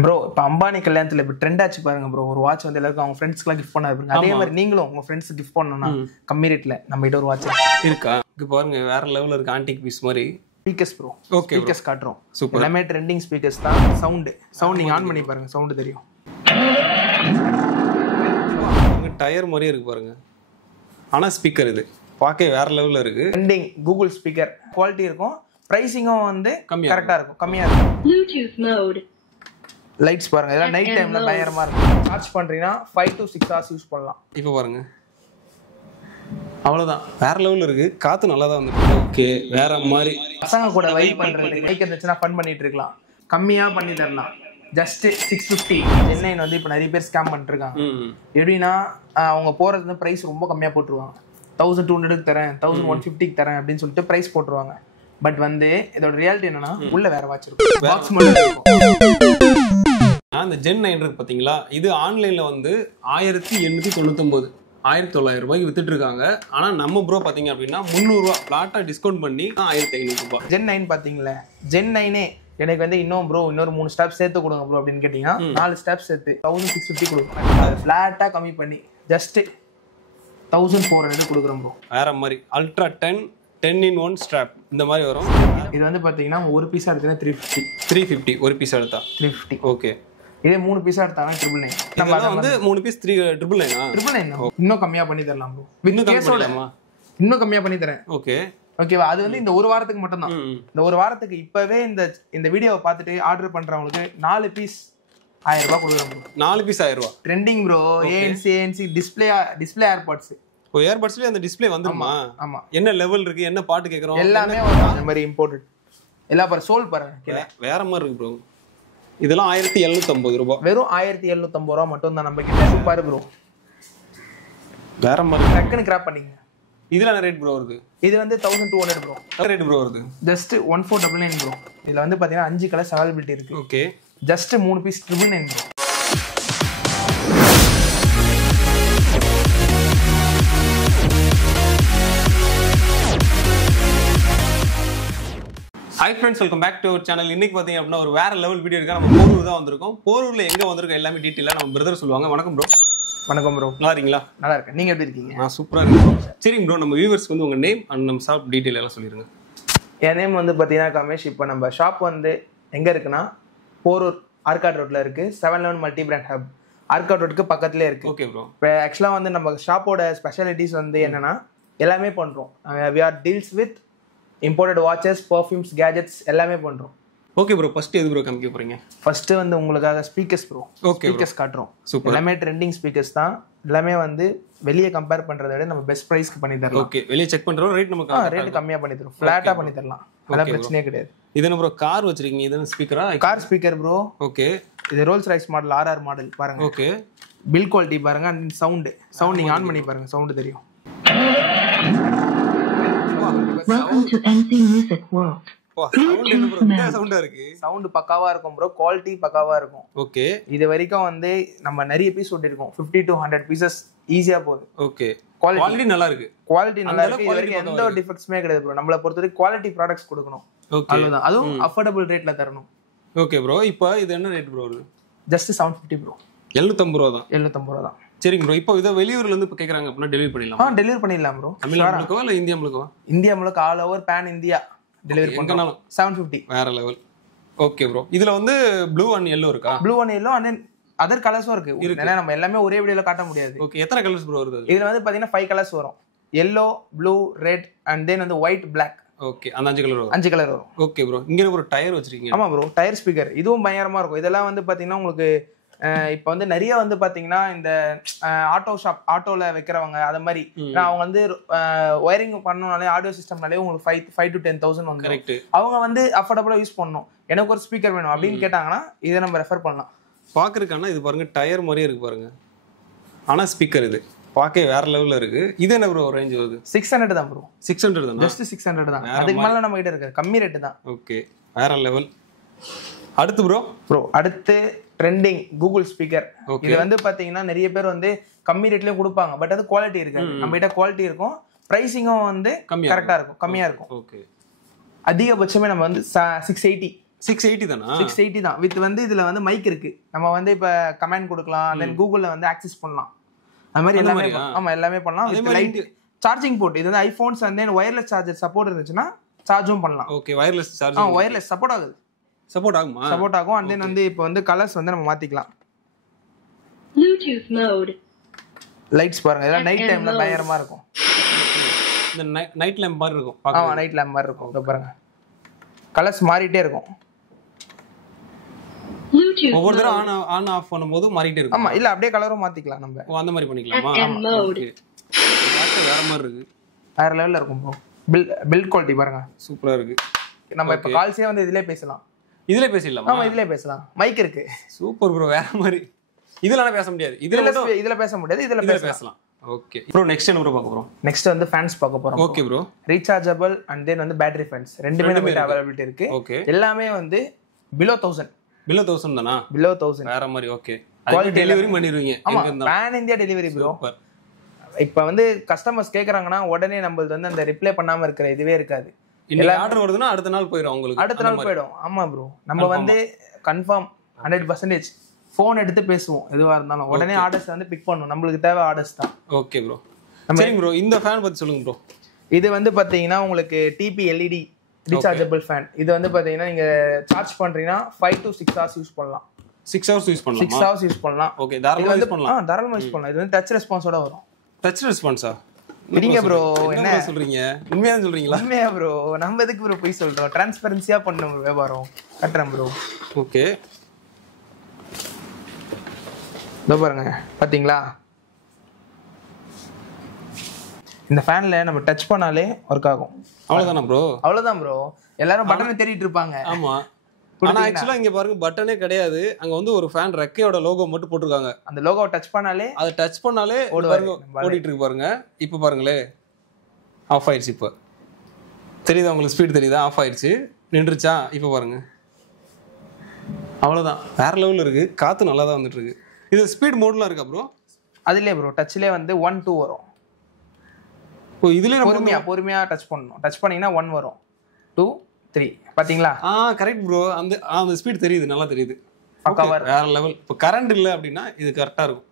Bro இப்போ அம்பானி கல்யாணத்துல இப்போ ட்ரெண்ட் ஆச்சு பாருங்க ப்ரோ. ஒரு வாட்ச் வந்து எல்லாருக்கும் அவங்க ஃப்ரெண்ட்ஸ்க்குலாம் கிஃப்ட் பண்ண இருப்பாங்க. அதே மாதிரி நீங்களும் உங்க ஃப்ரெண்ட்ஸ் கிஃப்ட் பண்ணணும்னா கம்மி ரேட்ல நம்ம கிட்ட ஒரு வாட்ச் இருக்கா? இங்க பாருங்க வேற லெவல்ல இருக்கு ஆன்டிக் பீஸ் மாதிரி. Speakers bro. ஓகே ஸ்பீக்கர்ஸ் காட்டுறோம். சூப்பர். எல்லாமே ட்ரெண்டிங் ஸ்பீக்கர்ஸ் தான். சவுண்ட் நீங்க ஆன் பண்ணி பாருங்க, சவுண்ட் தெரியும். டயர் மாதிரியே இருக்கு பாருங்க. ஆனா ஸ்பீக்கர் இது பார்க்க வேற லெவல்ல இருக்கு. ட்ரெண்டிங் கூகுள் ஸ்பீக்கர் குவாலிட்டி இருக்கும். பிரைசிங்கும் வந்து கரெக்டா இருக்கும், கம்மியா இருக்கும். Bluetooth mode. லைட்ஸ் பாருங்க, இதெல்லாம் நைட் டைம்ல பயங்கரமா இருக்கும். சார்ஜ் பண்றீங்கன்னா 5 to 6 hours யூஸ் பண்ணலாம். இப்போ பாருங்க அவ்வளவுதான், வேற லெவல்ல இருக்கு. காத்து நல்லா தான் வந்து. ஓகே வேற மாதிரி பசங்க கூட வைப் பண்றது பைக் இருந்துச்சுன்னா ஃபன் பண்ணிட்டு இருக்கலாம். கம்மியா பண்ணி தரலாம். ஜஸ்ட் 650. சென்னை வந்து இப்போ நிறைய பேர் ஸ்கேம் பண்ணிட்டு இருக்காங்க. எப்படின்னா அவங்க போறது பிரைஸ் ரொம்ப கம்மியா போட்டுருவாங்க. 1200க்கு தரேன், 1150க்கு தரேன் அப்படின்னு சொல்லிட்டு பிரைஸ் போட்டுருவாங்க. பட் வந்து இதோட ரியாலிட்டி என்னன்னா உள்ள வேற வாட்ச் இருக்கும், பாக்ஸ் மட்டும் இருக்கும். அந்த ஜென் 9 இருக்கு பாத்தீங்களா, இது ஆன்லைன்ல வந்து 1899 1900 ரூபாய்க்கு வித்துட்டு இருக்காங்க. ஆனா நம்ம ப்ரோ பாத்தீங்க அப்படின்னா 300 ரூபாய் பிளாட்டா டிஸ்கவுண்ட் பண்ணி 1500 ரூபாய். ஜென் 9 பாத்தீங்களா, ஜென் 9 எனக்கு வந்து இன்னும் ப்ரோ இன்னொரு 3 ஸ்டெப் சேர்த்து கொடுங்க ப்ரோ அப்படின்னு கேட்டீங்கன்னா 4 ஸ்டெப் சேர்த்து 1650 கொடுக்கும். அது பிளாட்டா கம்மி பண்ணி ஜஸ்ட் 1400 கொடுக்குறோம் ப்ரோ. வேற மாதிரி அல்ட்ரா 10 in 1 ஸ்ட்ராப் இந்த மாதிரி வரும். இது வந்து பாத்தீங்கன்னா ஒரு பீஸா எடுத்தா 350 ஒரு பீஸ் எடுத்தா 350. ஓகே. இதே 3 பீஸா எடுத்தாங்கன்னா 999. நம்ம வந்து 3 பீஸ் 999 இன்னும் கம்மியா பண்ணி தரலாம் ப்ரோ. இன்னும் கம்மியா இன்னும் கம்மியா பண்ணி தரேன். ஓகே ஓகேவா? அது வந்து இந்த ஒரு வாரத்துக்கு மட்டும் தான். இந்த ஒரு வாரத்துக்கு இப்பவே இந்த வீடியோவை பார்த்துட்டு ஆர்டர் பண்றவங்களுக்கு 4 பீஸ் 1000 ரூபாய் கொடுக்குறோம். 4 பீஸ் 1000 ரூபாய். Trending bro. ANC display AirPods. ஓ ஏர்பட்ஸ்லயே அந்த டிஸ்ப்ளே வந்துருமா? ஆமா. என்ன லெவல் இருக்கு, என்ன பாட்டு கேக்குறோம் எல்லாமே வரும். அந்த மாதிரி இம்போர்ட்டட் எல்லா பாரு சோல் பாருங்க வேற மாதிரி இருக்கு ப்ரோ. இதெல்லாம் 1750 ரூபாய். வெறும் 1750 ரூபாய் மட்டும் தான் நம்ம கிட்ட. பாரு ப்ரோ வேற மாதிரி டக்குன்னு கிராப் பண்ணீங்க. இதுல என்ன ரேட் ப்ரோ வருது? இது வந்து 1200 ப்ரோ. ரேட் ப்ரோ வருது ஜஸ்ட் 1499 ப்ரோ. இதுல வந்து பாத்தீங்கன்னா 5 கலர்ஸ் அவைலபிலிட்டி இருக்கு. Okay. Just 3 piece 999 bro. Hi friends, welcome back to our channel. இன்னைக்கு பாத்தீங்க அப்படின்னா ஒரு வேற லெவல் வீடியோ இருக்கா. நம்ம போரூர் தான் வந்திருக்கோம். போரூர்ல எங்க வந்திருக்கோம் எல்லாமே டீட்டெயிலா நம்ம பிரதர் சொல்லுவாங்க. வணக்கம் ப்ரோ. வணக்கம் ப்ரோ. நல்லா இருக்கீங்களா? நல்லா இருக்கேன். நீங்க எப்படி இருக்கீங்க? நான் சூப்பரா இருக்கேன். சரிங்க ப்ரோ, நம்ம வியூவர்ஸ்க்கு வந்து உங்க நேம் அண்ட் நம்ம ஷாப் டீட்டெயில் எல்லாம் சொல்லிருங்க. என் நேம் வந்து பாத்தீங்கன்னா கமேஷ். இப்போ நம்ம ஷாப் வந்து எங்க இருக்குன்னா போரூர் ஆர்காட் ரோட்ல இருக்கு. 711 மல்டி பிராண்ட் ஹப் ஆர்காட் ரோட்டுக்கு பக்கத்துலேயே இருக்கு. Okay bro. இப்போ ஆக்சுவலாக வந்து நம்ம ஷாப்போட ஸ்பெஷாலிட்டிஸ் வந்து என்னன்னா எல்லாமே பண்றோம். We are deals with imported watches, perfumes, gadgets எல்லாமே பண்றோம். ஓகே ப்ரோ, ஃபர்ஸ்ட் எது ப்ரோ காமிக்க போறீங்க? ஃபர்ஸ்ட் வந்து உங்களுக்காக ஸ்பீக்கர்ஸ் ப்ரோ. ஓகே ஸ்பீக்கர்ஸ் காட்டுறோம். சூப்பர். எல்லாமே ட்ரெண்டிங் ஸ்பீக்கர்ஸ் தான். எல்லாமே வந்து வெளியே கம்பேர் பண்றதை விட நம்ம பெஸ்ட் பிரைஸ்க்கு பண்ணி தரலாம். ஓகே. வெளியே செக் பண்றோம், ரேட் நமக்கு ரேட் கம்மியா பண்ணி தரோம். ஃபிளாட்டா பண்ணி தரலாம். அதெல்லாம் பிரச்சனையே கிடையாது. இது என்ன ப்ரோ கார் வச்சிருக்கீங்க? இது ஸ்பீக்கரா? Car speaker bro. ஓகே. இது Rolls Royce model RR model பாருங்க. ஓகே. பில் குவாலிட்டி பாருங்க. அண்ட் சவுண்ட் நீங்க ஆன் பண்ணி பாருங்க, சவுண்ட் தெரியும். Welcome to NC Music World. சவுண்டா இருக்கு. சவுண்ட் பக்காவா இருக்கும் ப்ரோ. குவாலிட்டி பக்காவா இருக்கும். ஓகே. இது வரைக்கும் வந்து நம்ம நிறைய பீஸ் ஓட்டிருக்கோம். 50 to 100 பீசஸ் ஈஸியா போகுது. ஓகே. குவாலிட்டி குவாலிட்டி நல்லா இருக்கு. குவாலிட்டி நல்லா இருக்கு. இது வரைக்கும் எந்த ஒரு டிஃபெக்ட்ஸ்மே கிடையாது ப்ரோ. நம்மள பொறுத்தவரைக்கும் குவாலிட்டி ப்ராடக்ட்ஸ் கொடுக்கணும். ஓகே. அவ்வளவுதான். அதுவும் அஃபோர்டபிள் ரேட்ல தரணும். Okay bro. இப்போ இது என்ன ரேட் ப்ரோ வருது? Just 750 bro. 750 ரூபா தான். 750 ரூபா தான். சரிங்க ப்ரோ. இப்போ இத வெளியூர்ல இருந்து இப்ப கேக்குறாங்க அப்படினா டெலிவரி பண்ணிடலாம்? டெலிவரி பண்ணிடலாம் ப்ரோ. தமிழ்நாடு முழுக்கவா இல்ல இந்தியா முழுக்கவா? இந்தியா முழுக்க all over pan India delivery பண்ணலாம். 750. வேற லெவல். Okay bro. இதுல வந்து ப்ளூ அண்ட் yellow இருக்கா? Blue and yellow and other கலர்ஸும் இருக்கு. ஏன்னா நம்ம எல்லாமே ஒரே வீடியோல காட்ட முடியாது. ஓகே. எத்தனை கலர்ஸ் ப்ரோ வருது? இதுல வந்து பாத்தீங்கன்னா 5 கலர்ஸ் வரும். yellow, blue, red and then வந்து white, black. ஓகே. அந்த 5 கலர் வரும். 5 கலர் வரும். Okay bro. இங்க ஒரு டயர் வச்சிருக்கீங்க. ஆமா ப்ரோ. டயர் ஸ்பீக்கர் இதுவும் பயங்கரமா இருக்கும். இதெல்லாம் வந்து பாத்தீங்கன்னா உங்களுக்கு இப்போ வந்து நிறைய வந்து பாத்தீங்கன்னா இந்த ஆட்டோல வைக்கிறவங்க அது மாதிரி அவங்க வந்து ஒயரிங் பண்ணணும்னாலே ஆடியோ சிஸ்டம்னாலே உங்களுக்கு 5 to 10,000 வந்து கரெக்ட். அவங்க வந்து அஃபோர்டபுளா யூஸ் பண்ணணும். எனக்கு ஒரு ஸ்பீக்கர் வேணும் அப்படின்னு கேட்டாங்கன்னா இதை நம்ம ரெஃபர் பண்ணலாம். பாக்குறதுக்கான இது பாருங்க டயர் மாதிரியே இருக்கு பாருங்க. ஆனா ஸ்பீக்கர் இது பார்க்க வேற லெவல்ல இருக்கு. இது என்ன ப்ரோ ரேஞ்ச் வருது? 600 தான் ப்ரோ. 600 தான். ஜஸ்ட் 600 தான். அதுக்கு மேல நம்ம கிட்ட இருக்கு கம்மி ரேட் தான். ஓகே. வேற லெவல். அடுத்து ப்ரோ அடுத்து ட்ரெண்டிங் கூகுள் ஸ்பீக்கர். இது வந்து பாத்தீங்கன்னா நிறைய பேர் வந்து கம்மி ரேட்லயே கொடுப்பாங்க. பட் அது குவாலிட்டி இருக்கு. நம்ம கிட்ட குவாலிட்டி இருக்கும். பிரைசிங்கும் வந்து கரெக்டா இருக்கும், கம்மியா இருக்கும். ஓகே. அதிகபட்சமே நம்ம வந்து 680 680 தானா? 680 தான். வித் வந்து இதுல வந்து மைக் இருக்கு. நம்ம வந்து இப்ப கமெண்ட் கொடுக்கலாம், தென் கூகுள்ல வந்து ஆக்சஸ் பண்ணலாம். அது மாதிரி எல்லாமே ஆமா எல்லாமே பண்ணலாம். With light charging port. இது வந்து iPhones and then wireless charger support இருந்துச்சுன்னா சார்ஜும் பண்ணலாம். Okay, wireless charging. Wireless support ஆகுது. சப்போர்ட் ஆகுமா? சப்போர்ட் ஆகும். அண்ட் தென் வந்து இப்போ வந்து கலர்ஸ் வந்து நம்ம மாத்திக்கலாம். Bluetooth mode. லைட்ஸ் பாருங்க, இதெல்லாம் நைட் டைம்ல பயங்கரமா இருக்கும். இந்த நைட் லேம்ப் மாதிரி இருக்கும். ஆமா நைட் லேம்ப் மாதிரி இருக்கும். இத பாருங்க, கலர்ஸ் மாறிட்டே இருக்கும். Bluetooth ஒவ்வொரு தடவை mode. ஆன் ஆஃப் பண்ணும்போது மாறிட்டே இருக்கும். ஆமா இல்ல அப்படியே கலரும் மாத்திக்கலாம் நம்ம. ஓ, அந்த மாதிரி பண்ணிக்கலாமா? FM mode. வேற மாதிரி இருக்கு. வேற லெவல்ல இருக்கும் ப்ரோ. பில்ட் குவாலிட்டி பாருங்க, சூப்பரா இருக்கு. நம்ம இப்ப கால்ஸே வந்து இதுலயே பேசலாம். இதுல பேசிடலாமா? ஆமா இதுலயே பேசலாம். மைக் இருக்கு. சூப்பர் ப்ரோ, வேற மாதிரி. இதுல பேச முடியாது. இதுல பேச முடியாது, இதுல பேசலாம். ஓகே ப்ரோ, நெக்ஸ்ட் என்ன ப்ரோ பார்க்க போறோம்? நெக்ஸ்ட் வந்து ஃபேன்ஸ் பார்க்க போறோம். Okay bro. Rechargeable and then வந்து பேட்டரி ஃபேன்ஸ் ரெண்டுமே நம்ம அவைலபிலிட்டி இருக்கு. ஓகே, எல்லாமே வந்து பிலோ 1000. பிலோ 1000 தானா? பிலோ 1000 வேற மாதிரி. ஓகே, குவாலிட்டி டெலிவரி பண்ணிடுவீங்க. ஆமா, பேன் இந்தியா டெலிவரி ப்ரோ. இப்ப வந்து கஸ்டமர்ஸ் கேக்குறாங்கன்னா உடனே நம்மளுக்கு வந்து அந்த ரிப்ளை பண்ணாம இருக்கிற இதுவே இருக்காது. இல்ல ஆர்டர் வருதுன்னா அடுத்த நாள் போயிடும் உங்களுக்கு. அடுத்த நாள் போயிடும். ஆமா ப்ரோ, நம்ம வந்து கன்ஃபார்ம் 100% ஃபோன் எடுத்து பேசுவோம். எதுவா இருந்தாலும் உடனே ஆர்டர்ஸ் வந்து பிக் பண்ணுவோம். நம்மளுக்கு தேவை ஆர்டர்ஸ் தான். Okay bro. சரி ப்ரோ, இந்த ஃபேன் பத்தி சொல்லுங்க ப்ரோ. இது வந்து பாத்தீங்கன்னா உங்களுக்கு டிபி எல்இடி ரீசார்ஜபிள் ஃபேன். இது வந்து பாத்தீங்கன்னா நீங்க சார்ஜ் பண்றீங்கன்னா 5 to 6 hours யூஸ் பண்ணலாம். 6 hours யூஸ் பண்ணலாம். 6 hours யூஸ் பண்ணலாம். ஓகே, தாராளமா யூஸ் பண்ணலாம். தாராளமா யூஸ் பண்ணலாம். இது வந்து டச் ரெஸ்பான்ஸோட வரும். டச் ரெஸ்பான்ஸா? நீங்க ப்ரோ என்ன சொல்றீங்க? உண்மையா சொல்றீங்களா? உண்மையா ப்ரோ, நம்ம எதுக்கு ப்ரோ போய் சொல்றோம்? டிரான்ஸ்பரன்சியா பண்ண வியாபாரம் கட்டுறேன் ப்ரோ. ஓகே, இதோ பாருங்க, பாத்தீங்களா? இந்த ஃபேன்ல நம்ம டச் பண்ணாலே ஒர்க் ஆகும். அவ்வளவுதானா ப்ரோ? அவ்வளவுதான் ப்ரோ. எல்லாரும் பட்டனை தேடிட்டு இருப்பாங்க. ஆமா, ஆனா ஆக்சுவலா இங்க பாருங்க பட்டனே கிடையாது. அங்க வந்து ஒரு ஃபேன் ரெக்கையோட லோகோ மட்டும் போட்டுருக்காங்க. அந்த லோகோவை டச் பண்ணாலே, அதை டச் பண்ணாலே ஓடிட்டு இருக்கு பாருங்க. இப்ப பாருங்களே, ஆஃப் ஆயிடுச்சு. இப்ப தெரியுதா உங்களுக்கு? ஸ்பீட் தெரியுதா? ஆஃப் ஆயிடுச்சு, நின்றுச்சா? இப்ப பாருங்க, அவ்வளவுதான். வேற லெவல்ல இருக்கு. காத்து நல்லா தான் வந்துட்டு இருக்கு. இது ஸ்பீட் மோட்லாம் இருக்கா ப்ரோ? அதுலயே ப்ரோ டச்லயே வந்து 1 2 வரும். ஓ, இதுலயே பொறுமையா டச் பண்ணணும். டச் பண்ணீங்கன்னா 1 வரும், 2 3. பாத்தீங்களா? Correct bro. அந்த ஸ்பீட் தெரியுது, நல்லா தெரியுது. பக்காவா வேற லெவல். இப்போ கரண்ட் இல்ல அப்படின்னா இது கரெக்டா இருக்கும்.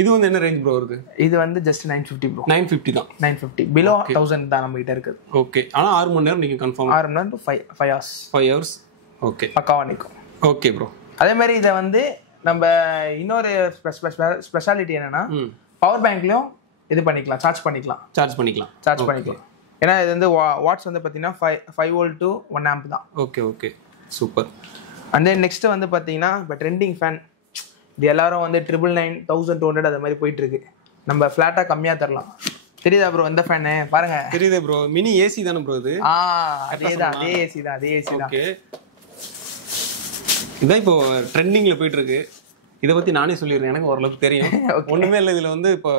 இது வந்து என்ன ரேஞ்ச் ப்ரோ இருக்கு? இது வந்து ஜஸ்ட் 950 ப்ரோ. 950 தான். 950 பிலோ 1000 தான் நம்ம கிட்ட இருக்குது. ஓகே, ஆனா 6 மணி நேரம் நீங்க கன்ஃபார்ம். 6 மணி நேரம் to 5 hours. 5 hours. ஓகே, பக்காவா நிக்கும். Okay bro. அதே மாதிரி இதை வந்து நம்ம இன்னொரு ஸ்பெஷாலிட்டி என்னன்னா, பவர் பேங்க்லயும் இது பண்ணிக்கலாம், சார்ஜ் பண்ணிக்கலாம். ஏன்னா இது வந்து வாட்ஸ் வந்து பாத்தீங்கன்னா 5 volt to 1 amp தான். Okay, okay, super. And then next வந்து பாத்தீங்கன்னா இப்போ ட்ரெண்டிங் ஃபேன். இது எல்லாரும் வந்து 999 1200 அது மாதிரி போயிட்டு இருக்கு. நம்ம ஃபிளாட்டா கம்மியா தரலாம். தெரியுதா ப்ரோ இந்த ஃபேன்? பாருங்க, தெரியுதே ப்ரோ. மினி ஏசி தானே ப்ரோ இது? அதேதான், அதே ஏசி தான். ஓகே, இதான் இப்போ ட்ரெண்டிங்ல போயிட்டு இருக்கு. இதை பத்தி நானே சொல்லிடுறேன், எனக்கு ஓரளவுக்கு தெரியும். ஒண்ணுமே இல்லை, இதுல வந்து இப்போ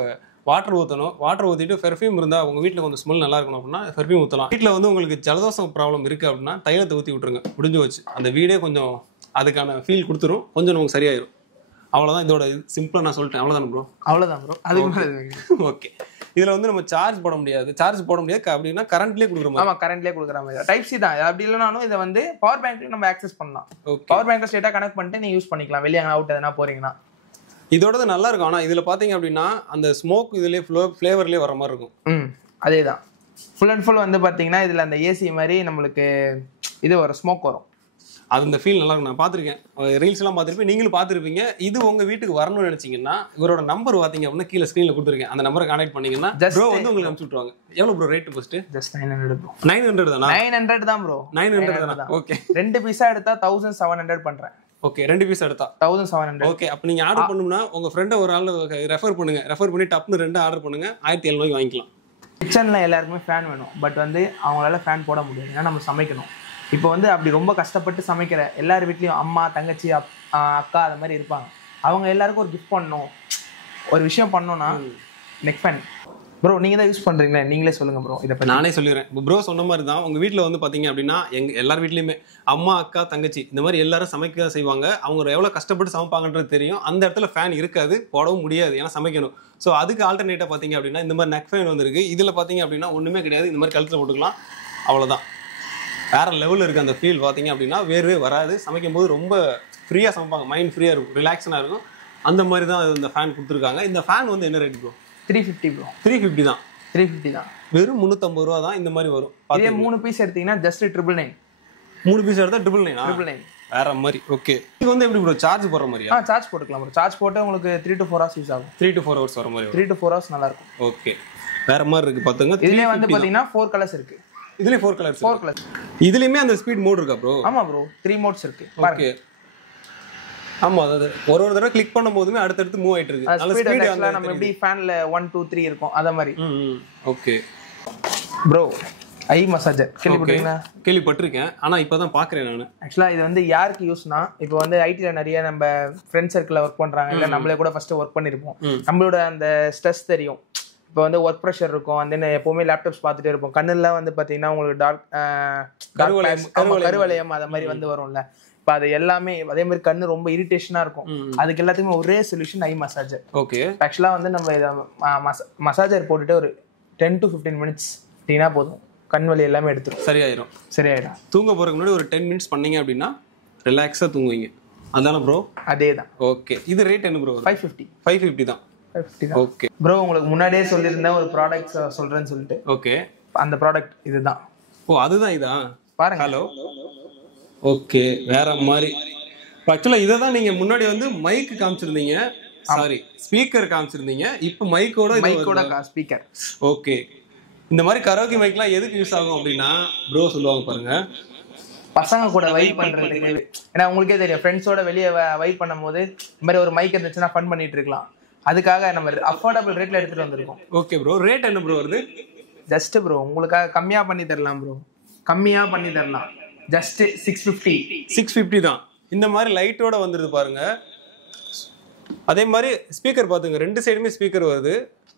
வாட்டர் ஊற்றணும். வாட்டர் ஊற்றிட்டு பெர்ஃப்யூம் இருந்தால் உங்கள் வீட்டில் கொஞ்சம் ஸ்மெல் நல்லா இருக்கணும் அப்படின்னா பெர்ஃப்யூம் ஊற்றலாம். வீட்டில் வந்து உங்களுக்கு ஜலதோஷம் ப்ராப்ளம் இருக்குது அப்படின்னா தைலத்தை ஊற்றி விட்ருங்க, முடிஞ்சு வச்சு. அந்த வீடே கொஞ்சம் அதுக்கான ஃபீல் கொடுத்துரும், கொஞ்சம் நமக்கு சரியாயிரும். அவ்வளோதான். இதோட சிம்பிளாக நான் சொல்லிட்டேன். அவ்வளோதான் ப்ரோ. அவ்வளோதான் ப்ரோ. அது ஓகே. இதில் வந்து நம்ம சார்ஜ் போட முடியாது அப்படின்னா கரண்ட்லேயே கொடுக்குற மாதிரி. ஆமாம், கரண்ட்லேயே கொடுக்குற மாதிரி. டைப் சி தான். அப்படி இல்லைனாலும் இதை வந்து பவர் பேங்க்லேயும் நம்ம ஆக்சஸ் பண்ணலாம். பவர் பேங்க்கை ஸ்ட்ரெயிட்டாக கனெக்ட் பண்ணிட்டு நீங்கள் யூஸ் பண்ணிக்கலாம். வெளியே அவுட் எதனா போகிறீங்கன்னா இதோட நல்லா இருக்கும். ஆனால் இதில் பார்த்தீங்க அப்படின்னா அந்த ஸ்மோக் இதுலேயே ஃப்ளேவர்லேயே வர மாதிரி இருக்கும். அதே தான். ஃபுல் அண்ட் ஃபுல் வந்து பார்த்தீங்கன்னா இதில் அந்த ஏசி மாதிரி நம்மளுக்கு இது வரும், ஸ்மோக் வரும். அது இந்த ஃபீல் நல்லா இருக்கும். நான் பார்த்துருக்கேன், ரீல்ஸ்லாம் பார்த்துருப்பேன், நீங்களும் பார்த்துருப்பீங்க. இது உங்கள் வீட்டுக்கு வரணும்னு நினச்சிங்கன்னா இவரோட நம்பர் பார்த்தீங்க அப்படின்னா கீழே ஸ்க்ரீனில் கொடுத்துருக்கேன். அந்த நம்பரை கான்டாக்ட் பண்ணிங்கன்னா ப்ரோ வந்து உங்களுக்கு அனுப்பிச்சு விட்ருவாங்க. எவ்வளோ bro rate first? Just 900 bro. 900 தானா? 900 தான் ப்ரோ. 900 தானா? ஓகே. 2 பீஸாக எடுத்தால் 1700 பண்ணுறேன். ஓகே, 2 பீஸ் எடுத்தா 1700. ஓகே, அப்போ நீங்கள் ஆர்டர் பண்ணணும்னா உங்கள் ஃப்ரெண்டை ஒரு ஆள் ரெஃபர் பண்ணுங்க. ரெஃபர் பண்ணி டப்னு 2 ஆர்டர் பண்ணுங்க, 1700 வாங்கிக்கலாம். கிச்சனில் எல்லாருக்குமே ஃபேன் வேணும். பட் வந்து அவங்களால ஃபேன் போட முடியாது, ஏன்னா நம்ம சமைக்கணும். இப்போ வந்து அப்படி ரொம்ப கஷ்டப்பட்டு சமைக்கிற எல்லார் வீட்லேயும் அம்மா, தங்கச்சி, அக்கா அது மாதிரி இருப்பாங்க. அவங்க எல்லாருக்கும் ஒரு கிஃப்ட் பண்ணணும், ஒரு விஷயம் பண்ணோன்னா நெக் ஃபேன். ப்ரோ நீங்கள் தான் யூஸ் பண்ணுறீங்களா? நீங்களே சொல்லுங்கள் ப்ரோ. இதை பற்றி நானே சொல்லிடுறேன். ப்ரோ சொன்ன மாதிரி தான் உங்கள் வீட்டில் வந்து பார்த்தீங்க அப்படின்னா எல்லார் வீட்லேயுமே அம்மா, அக்கா, தங்கச்சி இந்த மாதிரி எல்லாரும் சமைக்க தான் செய்வாங்க. அவங்க எவ்வளோ கஷ்டப்பட்டு சமைப்பாங்கன்றது தெரியும். அந்த இடத்துல ஃபேன் இருக்காது, போடவும் முடியாது, ஏன்னா சமைக்கணும். ஸோ அதுக்கு ஆல்டர்னேட்டாக பார்த்தீங்க அப்படின்னா இந்த மாதிரி நெக் ஃபேன் வந்துருக்கு. இதில் பார்த்தீங்க அப்படின்னா ஒன்றுமே கிடையாது, இந்த மாதிரி கழுத்தில் போட்டுக்கலாம், அவ்வளோதான். வேற லெவலில் இருக்குது அந்த ஃபீல் பார்த்தீங்க அப்படின்னா வேறு வராது. சமைக்கும் போது ரொம்ப ஃப்ரீயாக சமைப்பாங்க, மைண்ட் ஃப்ரீயாக இருக்கும், ரிலாக்ஸனாக இருக்கும். அந்த மாதிரி தான் இந்த ஃபேன் கொடுத்துருக்காங்க. இந்த ஃபேன் வந்து என்ன ரேட் ப்ரோ? 350 ப்ரோ. 350 தான். 350 தான். வெறும் 350 ரூபா தான் இந்த மாதிரி வரும். இதே 3 பீஸ் எடுத்தீங்கன்னா ஜஸ்ட் 999. 3 பீஸ் எடுத்தா 999. வேற மாதிரி. ஓகே, இது வந்து எப்படி ப்ரோ சார்ஜ் போடுற மாதிரியா? சார்ஜ் போட்டுக்கலாம் ப்ரோ. சார்ஜ் போட்டு உங்களுக்கு 3 to 4 hours யூஸ் ஆகும். 3 to 4 hours வர மாதிரி. 3 to 4 hours நல்லா இருக்கும். ஓகே, வேற மாதிரி இருக்கு பாத்துங்க. இதுலயே வந்து பாத்தீங்கன்னா 4 கலர்ஸ் இருக்கு. இதுலயே 4 கலர்ஸ். 4 கலர்ஸ். இதுலயுமே அந்த ஸ்பீட் மோட் இருக்கா ப்ரோ? ஆமா ப்ரோ, 3 மோட்ஸ் இருக்கு. ஓகே. ஆமா, அது ஒரு தடவை கிளிக் பண்ணும்போதுமே அடுத்து மூவ் ஆயிட்டு இருக்கு. நல்ல ஸ்பீட் ஆக்சுவலா நம்ம எப்படி ஃபேன்ல 1 2 3 இருக்கும் அத மாதிரி. ஓகே ப்ரோ, ஐ மசாஜர் கேள்விப்பட்டீங்களா? கேள்விப்பட்டிருக்கேன், ஆனா இப்பதான் பாக்குறேன் நான். ஆக்சுவலா இது வந்து யாருக்கு யூஸ்னா, இப்போ வந்து ஐடில நிறைய நம்ம ஃப்ரெண்ட் சர்க்கிள்ல ஒர்க் பண்றாங்க, இல்ல நம்மளே கூட ஃபர்ஸ்ட் ஒர்க் பண்ணிருப்போம். நம்மளோட அந்த ஸ்ட்ரெஸ் தெரியும். இப்போ வந்து ஒர்க் ப்ரெஷர் இருக்கும், அந்த எப்பவுமே லேப்டாப்ஸ் பார்த்துட்டே இருப்போம். கண்ணுலாம் வந்து பாத்தீங்கன்னா உங்களுக்கு கருவளையம் அத மாதிரி வந்து வரும்ல. இப்போ அது எல்லாமே அதே மாதிரி கண்ணு ரொம்ப இரிட்டேஷனா இருக்கும். அதுக்கு எல்லாத்துக்குமே ஒரே சொல்யூஷன் ஐ மசாஜர். ஓகே, ஆக்சுவலா வந்து நம்ம இதை மசாஜர் போட்டுட்டு ஒரு 10 to 15 minutes டீனா போதும், கண் வலி எல்லாமே எடுத்துரும், சரியாயிடும். தூங்க போறதுக்கு முன்னாடி ஒரு 10 minutes பண்ணீங்க அப்படின்னா ரிலாக்ஸா தூங்குவீங்க. அதானே ப்ரோ? அதேதான். ஓகே, இது ரேட் என்ன ப்ரோ? 550 தான். ஓகே ப்ரோ, உங்களுக்கு முன்னாடியே சொல்லியிருந்தேன் ஒரு ப்ராடக்ட் சொல்றேன்னு சொல்லிட்டு. ஓகே, அந்த ப்ராடக்ட் இதுதான். ஓ அதுதான் இதா? பாருங்க. ஹலோ. ஓகே, வேற மாதிரி. ஆக்சுவலா இதை தான் நீங்க முன்னாடி வந்து மைக் காமிச்சிருந்தீங்க, சாரி ஸ்பீக்கர் காமிச்சிருந்தீங்க. இப்போ மைக்கோட ஸ்பீக்கர். ஓகே, இந்த மாதிரி கரோக்கி மைக்லாம் எதுக்கு யூஸ் ஆகும் அப்படின்னா ப்ரோ சொல்லுவாங்க பாருங்க, பசங்க கூட வைப் பண்றதுக்கு. ஏன்னா உங்களுக்கே தெரியும், ஃப்ரெண்ட்ஸோட வெளியே வைப் பண்ணும்போது இந்த மாதிரி ஒரு மைக் இருந்துச்சுன்னா ஃபன் பண்ணிட்டு இருக்கலாம். அதுக்காக நம்ம அஃபோர்டபுள் ரேட்ல எடுத்துட்டு வந்திருக்கோம். ஓகே ப்ரோ, ரேட் என்ன ப்ரோ வருது? ஜஸ்ட் ப்ரோ உங்களுக்காக கம்மியா பண்ணி தரலாம் ப்ரோ, கம்மியா பண்ணி தரலாம். ஜஸ்ட் 650 தான். இந்த மாதிரி லைட்டோட வந்துருது பாருங்க. அதே மாதிரி ஸ்பீக்கர் பாத்துங்க, 2 சைடுமே ஸ்பீக்கர் வருது.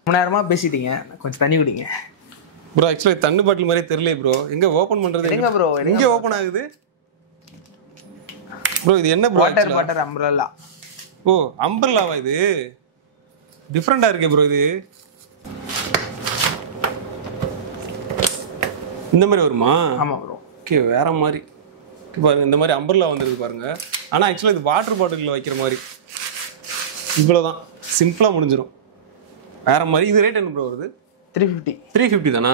3000 பேசிட்டீங்க, கொஞ்சம் தண்ணி குடிங்க ப்ரோ. ஆக்சுவலி தண்ணி பாட்டில் மாதிரி தெரியல ப்ரோ, எங்க ஓபன் பண்றது? எங்க ப்ரோ எங்க ஓபன் ஆகுது ப்ரோ? இது என்ன ப்ரோ? Water umbrella. ஓ அம்ப்ரெல்லாவா? இது டிஃபரெண்டா இருக்கே ப்ரோ. இது இந்த மாதிரி வருமா? ஆமா ப்ரோ. ஓகே, வேற மாதிரி பாருங்க. இந்த மாதிரி அம்பர்லா வந்துருக்கு பாருங்க. ஆனா ஆக்சுவலா இது வாட்டர் பாட்டில் வைக்கிற மாதிரி. இவ்வளவுதான், சிம்பிளா முடிஞ்சிடும். வேற மாதிரி. இது ரேட் என்ன ப்ரோ வருது? 350 தானா?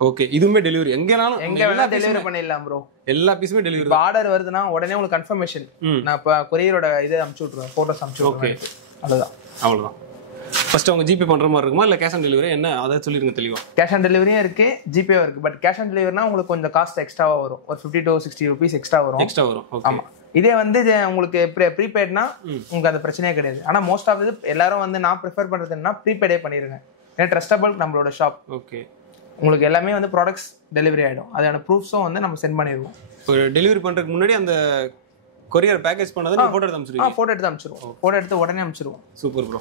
ஓகே, இதுவுமே டெலிவரி எங்கனாலும் எங்க வேணா டெலிவரி பண்ணிடலாம் ப்ரோ. எல்லா பீஸுமே டெலிவரி. இப்போ ஆர்டர் வருதுன்னா உடனே உங்களுக்கு கன்ஃபர்மேஷன் நான் இப்போ கொரியரோட இதை அனுப்பிச்சு விட்ருவேன், ஃபோட்டோஸ் அனுப்பிச்சு விட்ருவேன். அவ்வளோதான். ஃபர்ஸ்ட் அவங்க ஜிபே பண்ற மாதிரி இருக்குமா இல்ல கேஷ் ஆன் டெலிவரி? என்ன அதை சொல்லிருங்க தெளிவா. கேஷ் ஆன் டெலிவரியும் இருக்கு, ஜிபே இருக்கு. பட் கேஷ் ஆன் டெலிவரினா உங்களுக்கு கொஞ்சம் காஸ்ட் எக்ஸ்ட்ராவா வரும், ஒரு 50 to 60 rupees எக்ஸ்ட்ரா வரும். ஆமா. இதே வந்து உங்களுக்கு ப்ரீபெய்ட்னா உங்களுக்கு அந்த பிரச்சனையே கிடையாது. ஆனா மோஸ்ட் ஆஃப் இது எல்லாரும் வந்து நான் ப்ரிஃபர் பண்றது என்னன்னா ப்ரீபெய்டே பண்ணிருங்க. ஏன்னா ட்ரஸ்டபிள் நம்மளோட ஷாப். ஓகே, உங்களுக்கு எல்லாமே வந்து ப்ராடக்ட்ஸ் டெலிவரி ஆயிடும். அதோட ப்ரூஃப்ஸும் வந்து நம்ம சென்ட் பண்ணிடுவோம். டெலிவரி பண்றதுக்கு முன்னாடி அந்த கொரியர் பேக்கேஜ் பண்ணதை நீங்க போட்டோ எடுத்து அனுப்பிச்சிடுவீங்க? போட்டோ எடுத்து அனுப்பிச்சிடுவோம். போட்டோ எடுத்து உடனே அனுப்பிச்சிடுவோம். Super bro.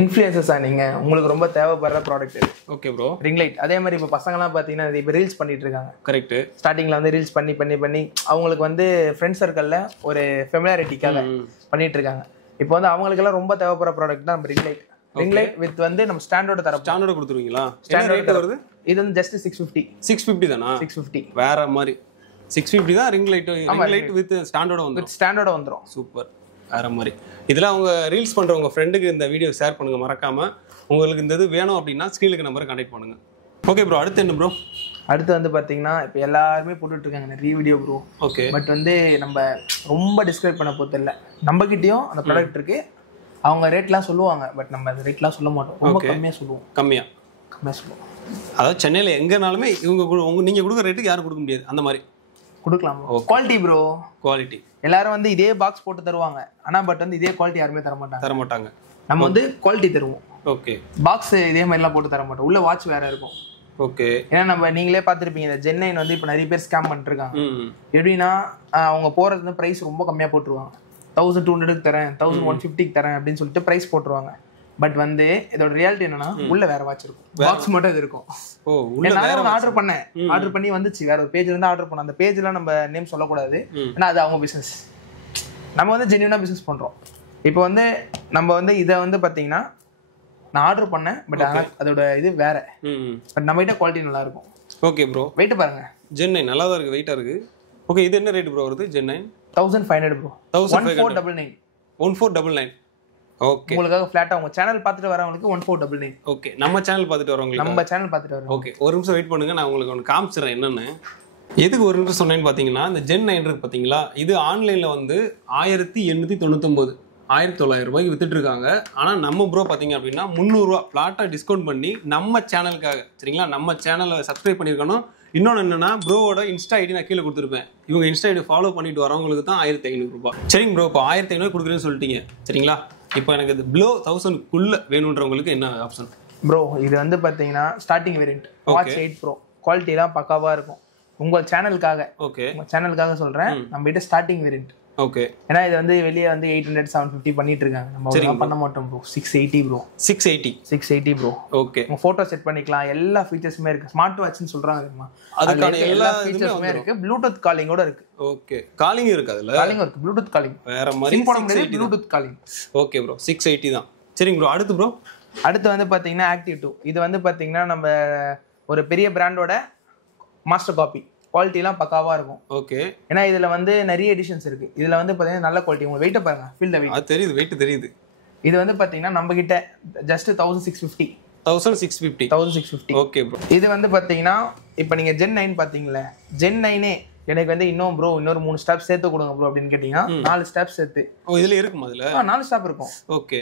இன்ஃப்ளூயன்சர்ஸா நீங்க, உங்களுக்கு ரொம்ப தேவைப்படுற ப்ராடக்ட் இது. Okay bro. Ring light. அதே மாதிரி இப்போ பசங்கலாம் பார்த்தீங்கன்னா இப்போ ரீல்ஸ் பண்ணிட்டு இருக்காங்க. கரெக்ட். ஸ்டார்டிங்ல வந்து ரீல்ஸ் பண்ணி அவங்களுக்கு வந்து ஃப்ரெண்ட் சர்க்கிள்ல ஒரு ஃபெமிலியாரிட்டிக்காக பண்ணிட்டு இருக்காங்க. இப்போ வந்து அவங்களுக்கெல்லாம் ரொம்ப தேவைப்படுற ப்ராடக்ட் தான் நம்ம ring light. Ring light with வந்து நம்ம ஸ்டாண்டர்ட் தர ஸ்டாண்டர்ட் கொடுத்துருவீங்களா? ஸ்டாண்டர்ட் வருது. இது வந்து ஜஸ்ட் 650 தானா? 650. வேற மாதிரி 650 தான் ring light. Ring light with ஸ்டாண்டர்டோட வந்துரும். சூப்பர், வேற மாதிரி. இதெல்லாம் அவங்க ரீல்ஸ் பண்ற உங்க ஃப்ரெண்டுக்கு இந்த வீடியோ ஷேர் பண்ணுங்க மறக்காம. உங்களுக்கு இந்த இது வேணும் அப்படின்னா ஸ்கிரீனுக்கு நம்பரை கான்டாக்ட் பண்ணுங்க. ஓகே ப்ரோ, அடுத்து என்ன ப்ரோ? அடுத்து வந்து பாத்தீங்கன்னா இப்போ எல்லாருமே போட்டுட்டு இருக்காங்க நிறைய வீடியோ ப்ரோ. ஓகே, பட் வந்து நம்ம ரொம்ப டிஸ்கிரைப் பண்ண போறது இல்லை. நம்ம கிட்டயும் அந்த ப்ராடக்ட் இருக்கு, அவங்க ரேட்லாம் சொல்லுவாங்க. பட் நம்ம அந்த ரேட்லாம் சொல்ல மாட்டோம், ரொம்ப கம்மியா சொல்லுவோம். கம்மியா சொல்லுவோம். அதாவது சென்னையில எங்கனாலுமே இவங்க நீங்க கொடுக்குற ரேட்டுக்கு யாரும் கொடுக்க முடியாது. அந்த மாதிரி கொடுக்கலாம். Quality bro, quality. எல்லாரும் வந்து இதே பாக்ஸ் போட்டு தருவாங்க, ஆனா பட் வந்து இதே குவாலிட்டி யாருமே தர மாட்டாங்க. நம்ம வந்து குவாலிட்டி தருவோம். ஓகே, பாக்ஸ் இதே மாதிரிலாம் போட்டு தர மாட்டோம். உள்ள வாட்ச் வேற இருக்கும். ஓகே, ஏன்னா நம்ம நீங்களே பார்த்துருப்பீங்க, இந்த ஜென் 9 வந்து இப்போ நிறைய பேர் ஸ்கேம் பண்ணிட்டு இருக்காங்க. எப்படின்னா அவங்க போறது வந்து பிரைஸ் ரொம்ப கம்மியா போட்டுருவாங்க. 1200 தரேன், 1150 தரேன் அப்படின்னு சொல்லிட்டு பிரைஸ் போட்டுருவாங்க. பட் வந்து இதோட ரியாலிட்டி என்னன்னா உள்ள வேற வாட்ச் இருக்கும், பாக்ஸ் மட்டும் இது இருக்கும். ஆர்டர் பண்ணி வந்துச்சு, வேற ஒரு பேஜ்ல இருந்து ஆர்டர் பண்ண. அந்த பேஜ்ல நம்ம நேம் சொல்லக்கூடாது, ஏன்னா அது அவங்க பிசினஸ். நம்ம வந்து ஜென்யூனா பிசினஸ் பண்றோம். இப்போ வந்து நம்ம வந்து இதை வந்து பாத்தீங்கன்னா நான் ஆர்டர் பண்ணேன், பட் அதோட இது வேற. பட் நம்ம கிட்ட குவாலிட்டி நல்லா இருக்கும். ஓகே ப்ரோ, வெயிட் பாருங்க. ஜென் 9 நல்லா தான் இருக்கு, வெயிட்டா இருக்கு. ஓகே, இது என்ன ரேட் ப்ரோ வருது? Gen 9 1500 bro. 1499. 1499. ஓகே, உங்களுக்காக ஃபிளாட்டா உங்க சேனல் பார்த்துட்டு வரவங்களுக்கு 1499. ஓகே, நம்ம சேனல் பார்த்துட்டு வரவங்களுக்கு. நம்ம சேனல் பார்த்துட்டு வரவங்க. ஓகே, ஒரு நிமிஷம் வெயிட் பண்ணுங்க, நான் உங்களுக்கு ஒன்று காமிச்சிடுறேன் என்னன்னு. எதுக்கு ஒரு நிமிஷம் சொன்னேன்னு பார்த்தீங்கன்னா, இந்த Gen 9 இருக்கு பார்த்தீங்களா, இது ஆன்லைனில் வந்து 1899 1900 ரூபாய்க்கு வித்துட்டு இருக்காங்க. ஆனால் நம்ம ப்ரோ பார்த்தீங்க அப்படின்னா 300 ரூபா ஃப்ளாட்டாக டிஸ்கவுண்ட் பண்ணி நம்ம சேனலுக்காக, சரிங்களா, நம்ம சேனலை சப்ஸ்கிரைப் பண்ணியிருக்கணும். இன்னொன்று என்னன்னா, ப்ரோவோட இன்ஸ்டா ஐடி நான் கீழே கொடுத்துருப்பேன். இவங்க இன்ஸ்டா ஐடி ஃபாலோ பண்ணிட்டு வரவங்களுக்கு தான் 1500 ரூபாய். சரிங்க ப்ரோ, இப்போ 1500 கொடுக்குறேன்னு சொல்லிட்டீங்க, சரிங்களா. இப்போ எனக்கு இது பிலோ 1000க்குள்ள வேணுன்றவங்களுக்கு என்ன ஆப்ஷன் ப்ரோ? இது வந்து பார்த்தீங்கன்னா ஸ்டார்டிங் வேரியன்ட் வாட்ச் 8 ப்ரோ. குவாலிட்டிலாம் பக்காவாக இருக்கும். உங்கள் சேனலுக்காக, ஓகே, உங்கள் சேனலுக்காக சொல்கிறேன். நம்ம கிட்ட ஸ்டார்டிங் வேரியன்ட். ஓகே, ஏன்னா இது வந்து வெளியே வந்து 800 750 பண்ணிட்டு இருக்காங்க. நம்ம அதெல்லாம் பண்ண மாட்டோம் ப்ரோ. 680 ப்ரோ. 680 ப்ரோ. ஓகே, உங்க போட்டோ செட் பண்ணிக்கலாம். எல்லா ஃபீச்சர்ஸுமே இருக்கு. ஸ்மார்ட் வாட்ச்னு சொல்றாங்க தெரியுமா, அதுக்கான எல்லா ஃபீச்சர்ஸுமே இருக்கு. ப்ளூடூத் காலிங்கோட இருக்கு. ஓகே, காலிங் இருக்கு, அதுல காலிங் இருக்கு. ப்ளூடூத் காலிங் வேற மாதிரி ப்ளூடூத் காலிங். ஓகே ப்ரோ, 680 தான். சரிங்க ப்ரோ, அடுத்து ப்ரோ? அடுத்து வந்து பாத்தீங்கன்னா ஆக்டிவ் 2. இது வந்து பாத்தீங்கன்னா நம்ம ஒரு பெரிய பிராண்டோட மாஸ்டர் காப்பி. குவாலிட்டிலாம் பக்காவா இருக்கும். ஓகே, ஏன்னா இதுல வந்து நிறைய எடிஷன்ஸ் இருக்கு. இதுல வந்து பாத்தீங்கன்னா நல்ல குவாலிட்டி. உங்க வெயிட்ட பாருங்க, ஃபீல் த வெயிட். அது தெரியுது, வெயிட் தெரியுது. இது வந்து பாத்தீங்கன்னா நம்ம கிட்ட ஜஸ்ட் 1650. Okay bro. இது வந்து பாத்தீங்கன்னா இப்போ நீங்க Gen 9 பாத்தீங்களா, Gen 9 எனக்கு வந்து இன்னும் ப்ரோ இன்னொரு 3 ஸ்டாப் சேர்த்து கொடுங்க ப்ரோ அப்படின்னு கேட்டீங்கன்னா 4 ஸ்டாப் சேர்த்து. ஓ, இதுல இருக்குமா? அதுல 4 ஸ்டாப் இருக்கும். ஓகே,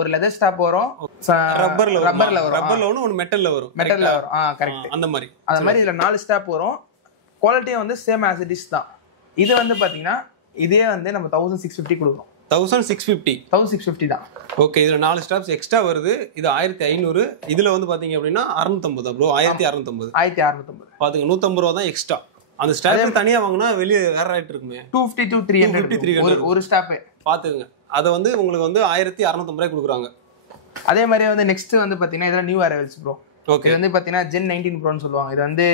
ஒரு லெதர் ஸ்டாப் வரும், ரப்பர்ல ஒன்னு மெட்டல்ல வரும். கரெக்ட். அந்த மாதிரி இதுல 4 ஸ்டாப் வரும். குவாலிட்டியும் வந்து சேம் ஆஸ் இட் இஸ் தான். இது வந்து பாத்தீங்கன்னா இதே வந்து நம்ம 1650 கொடுக்குறோம். 1650 தான். ஓகே, இதுல 4 ஸ்டாப்ஸ் எக்ஸ்ட்ரா வருது. இது 1500. இதுல வந்து பாத்தீங்க அப்படின்னா 650 ப்ரோ. 1650 பாத்துங்க, 150 ரூபா தான் எக்ஸ்ட்ரா. அந்த ஸ்டாப் தனியா வாங்கினா வெளியே வேற ரேட் இருக்குமே, 250 to 300 ஒரு ஸ்டாப் பாத்துங்க. அத வந்து உங்களுக்கு வந்து 1650 ரூபாய் கொடுக்குறாங்க. அதே மாதிரி வந்து நெக்ஸ்ட் வந்து பாத்தீங்கன்னா இதெல்லாம் நியூ அரைவல்ஸ் ப்ரோ. ஓகே, இது வந்து பாத்தீங்கன்னா Gen 19 ப்ரோன்னு சொல்லுவாங்க. இது வந்து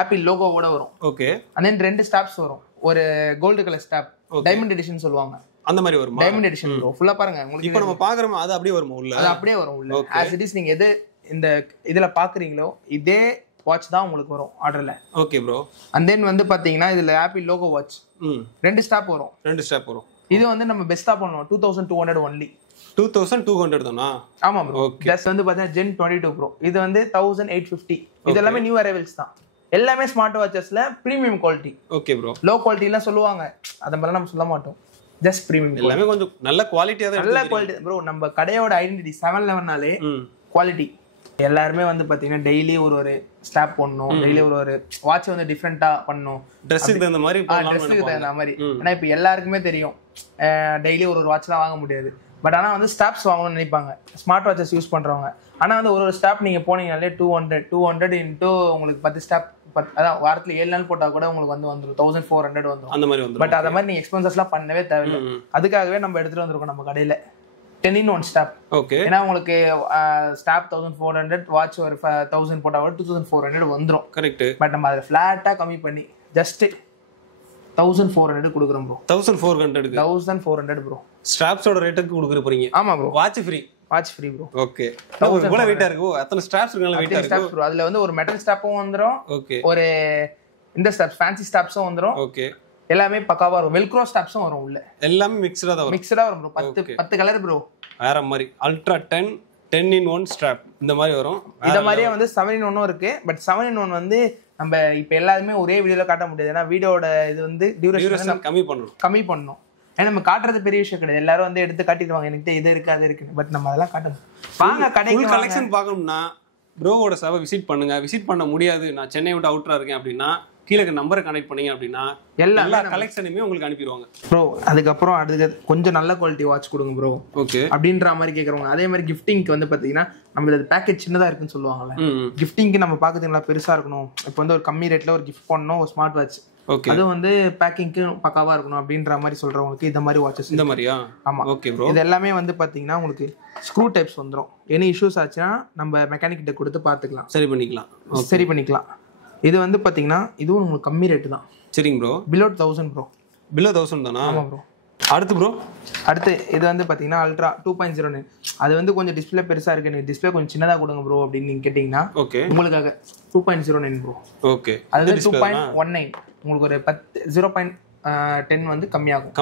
ஆப்பிள் லோகோவோட வரும். ஓகே, and then 2 ஸ்டாப்ஸ் வரும். ஒரு gold colour strap, diamond edition சொல்லுவாங்க. அந்த மாதிரி வருமா? Diamond edition bro. ஃபுல்லா பாருங்க உங்களுக்கு. இப்போ நம்ம பாக்குறோம், அது அப்படியே வருமா உள்ள? அது அப்படியே வரும் உள்ள. as it is நீங்க எது இந்த இதுல பாக்குறீங்களோ இதே வாட்ச் தான் உங்களுக்கு வரும் ஆர்டர்ல. Okay bro. and then வந்து பாத்தீங்கன்னா இதுல ஆப்பிள் லோகோ வாட்ச் 2 ஸ்டாப் வரும். 2 ஸ்டாப் வரும். இது வந்து நம்ம பெஸ்டா பண்ணுவோம் 2200 ஒன்லி. 2200 தானா? ஆமா ப்ரோ. ஜஸ்ட் வந்து பாத்தீங்கன்னா Gen 22 ப்ரோ. இது வந்து 1850. இது எல்லாமே நியூ அரைவல்ஸ் தான். எல்லாமே ஸ்மார்ட் வாட்சஸ்ல premium quality. Okay bro. Low quality எல்லாம் சொல்லுவாங்க, அத மாதிரி நம்ம சொல்ல மாட்டோம். Just premium. எல்லாமே கொஞ்சம் நல்ல குவாலிட்டியா தான். நல்ல குவாலிட்டி ப்ரோ. நம்ம கடையோட ஐடென்டிட்டி 711னாலே குவாலிட்டி. எல்லாருமே வந்து பாத்தீங்கன்னா டெய்லி ஒரு ஸ்டாப் பண்ணணும், டெய்லி ஒரு வாட்ச் வந்து டிஃபரெண்டா பண்ணணும். ட்ரெஸ்ஸுக்கு தகுந்த மாதிரி ட்ரெஸ்ஸுக்கு தகுந்த மாதிரி. ஏன்னா இப்போ எல்லாருக்குமே தெரியும் டெய்லி ஒரு வாட்ச்லாம் வாங்க முடியாது. பட் ஆனால் வந்து ஸ்டாப்ஸ் வாங்கணும்னு நினைப்பாங்க ஸ்மார்ட் வாட்சஸ் யூஸ் பண்ணுறவங்க. ஆனால் வந்து ஒரு ஸ்டாப் நீங்கள் போனீங்கனாலே 200 இன்ட்டு உங்களுக்கு 10 ஸ்டாப், அதான் வாரத்தில் 7 நாள் போட்டால் கூட உங்களுக்கு வந்துடும் 1400 வந்துடும். அந்த மாதிரி வந்துடும். பட் அதை மாதிரி நீங்கள் எக்ஸ்பென்சஸ்லாம் பண்ணவே தேவையில்லை. அதுக்காகவே நம்ம எடுத்துகிட்டு வந்திருக்கோம் நம்ம கடையில் 10-in-1 ஸ்டாப். ஓகே, ஏன்னா உங்களுக்கு ஸ்டாப் 1400, வாட்ச் ஒரு 1000 போட்டால் கூட 2400 வந்துடும். கரெக்ட். பட் நம்ம அதை ஃப்ளாட்டாக கம்மி பண்ணி ஜஸ்ட் 1400 கொடுக்குறோம் ப்ரோ. 1400 ப்ரோ. ஸ்ட்ராப்ஸோட ரேட்டுக்கு கொடுக்குற போறீங்க? ஆமா bro. Watch free bro. Okay, எவ்வளவு வெயிட்டா இருக்கு? அத்தனை ஸ்ட்ராப்ஸ் இருக்கனால வெயிட்டா இருக்கு ப்ரோ. அதுல வந்து ஒரு மெட்டல் ஸ்டாப்பும் வந்துரும். ஓகே, ஒரு இந்த ஸ்டாப்ஸ் ஃபேன்சி ஸ்டாப்ஸும் வந்துரும். ஓகே, எல்லாமே பக்காவா வரும். வெல்க்ரோ ஸ்டாப்ஸும் வரும் உள்ள. எல்லாமே மிக்ஸ்டா தான் வரும். மிக்ஸ்டா வரும் ப்ரோ. 10 colour bro. வேற மாதிரி அல்ட்ரா 10-in-1 ஸ்ட்ராப் இந்த மாதிரி வரும். இத மாதிரியே வந்து 7-in-1 இருக்கு. பட் 7-in-1 வந்து நம்ம இப்ப எல்லாருமே ஒரே வீடியோல காட்ட முடியாது. ஏன்னா வீடியோட இது வந்து டியூரேஷன் கம்மி பண்ணணும். ஏன்னா நம்ம காட்டுறது பெரிய விஷயம் கிடையாது. எல்லாரும் வந்து எடுத்து காட்டிடுவாங்க, எனக்கு இது இருக்கு அது இருக்கு. பட் நம்ம அதெல்லாம் காட்டணும். வாங்க கடைக்கு கலெக்ஷன் பார்க்கணும்னா ப்ரோவோட சேவை விசிட் பண்ணுங்க. விசிட் பண்ண முடியாது, நான் சென்னை விட்டு அவுட்டரா இருக்கேன் அப்படின்னா கீழே நம்பரை கனெக்ட் பண்ணீங்க அப்படின்னா எல்லா கலெக்ஷனுமே உங்களுக்கு அனுப்பிடுவாங்க ப்ரோ. அதுக்கப்புறம் அடுத்து கொஞ்சம் நல்ல குவாலிட்டி வாட்ச் கொடுங்க ப்ரோ. ஓகே, அப்படின்ற மாதிரி கேட்குறவங்க. அதே மாதிரி கிஃப்டிங்க்கு வந்து பார்த்தீங்கன்னா நம்ம இது பேக்கேஜ் சின்னதாக இருக்குன்னு சொல்லுவாங்கல்ல. கிஃப்டிங்க்கு நம்ம பார்க்குறதுங்களா பெருசாக இருக்கணும். இப்போ வந்து ஒரு கம்மி ரேட்டில் ஒரு கிஃப்ட் பண்ணணும், ஒரு ஸ்மார்ட் வாட்ச். ஓகே, அது வந்து பேக்கிங்க்கு பக்காவா இருக்கணும் அப்படின்ற மாதிரி சொல்றவங்களுக்கு இந்த மாதிரி வாட்சஸ். இந்த மாதிரியா? ஆமா. Okay bro. இது எல்லாமே வந்து பாத்தீங்கன்னா உங்களுக்கு ஸ்க்ரூ டைப்ஸ் வந்துரும். எனி இஷ்யூஸ் ஆச்சுன்னா நம்ம மெக்கானிக் கிட்ட கொடுத்து பார்த்துக்கலாம், சரி பண்ணிக்கலாம். இது வந்து பாத்தீங்கன்னா இதுவும் உங்களுக்கு கம்மி ரேட்டு தான். சரிங்க ப்ரோ. Below 1000 bro. பிலோ 1000 தானா? ஆமா ப்ரோ. அடுத்து ப்ரோ அடுத்து இது வந்து பார்த்தீங்கன்னா அல்ட்ரா 2.09. அது வந்து கொஞ்சம் டிஸ்பிளே பெருசாக இருக்கு, எனக்கு டிஸ்பிளே கொஞ்சம் சின்னதாக கொடுங்க ப்ரோ அப்படின்னு நீங்கள் கேட்டிங்கன்னா ஓகே உங்களுக்காக 2.09 ப்ரோ. ஓகே அது வந்து 2.19 உங்களுக்கு ஒரு 0.10 வந்து கம்மியாகும்.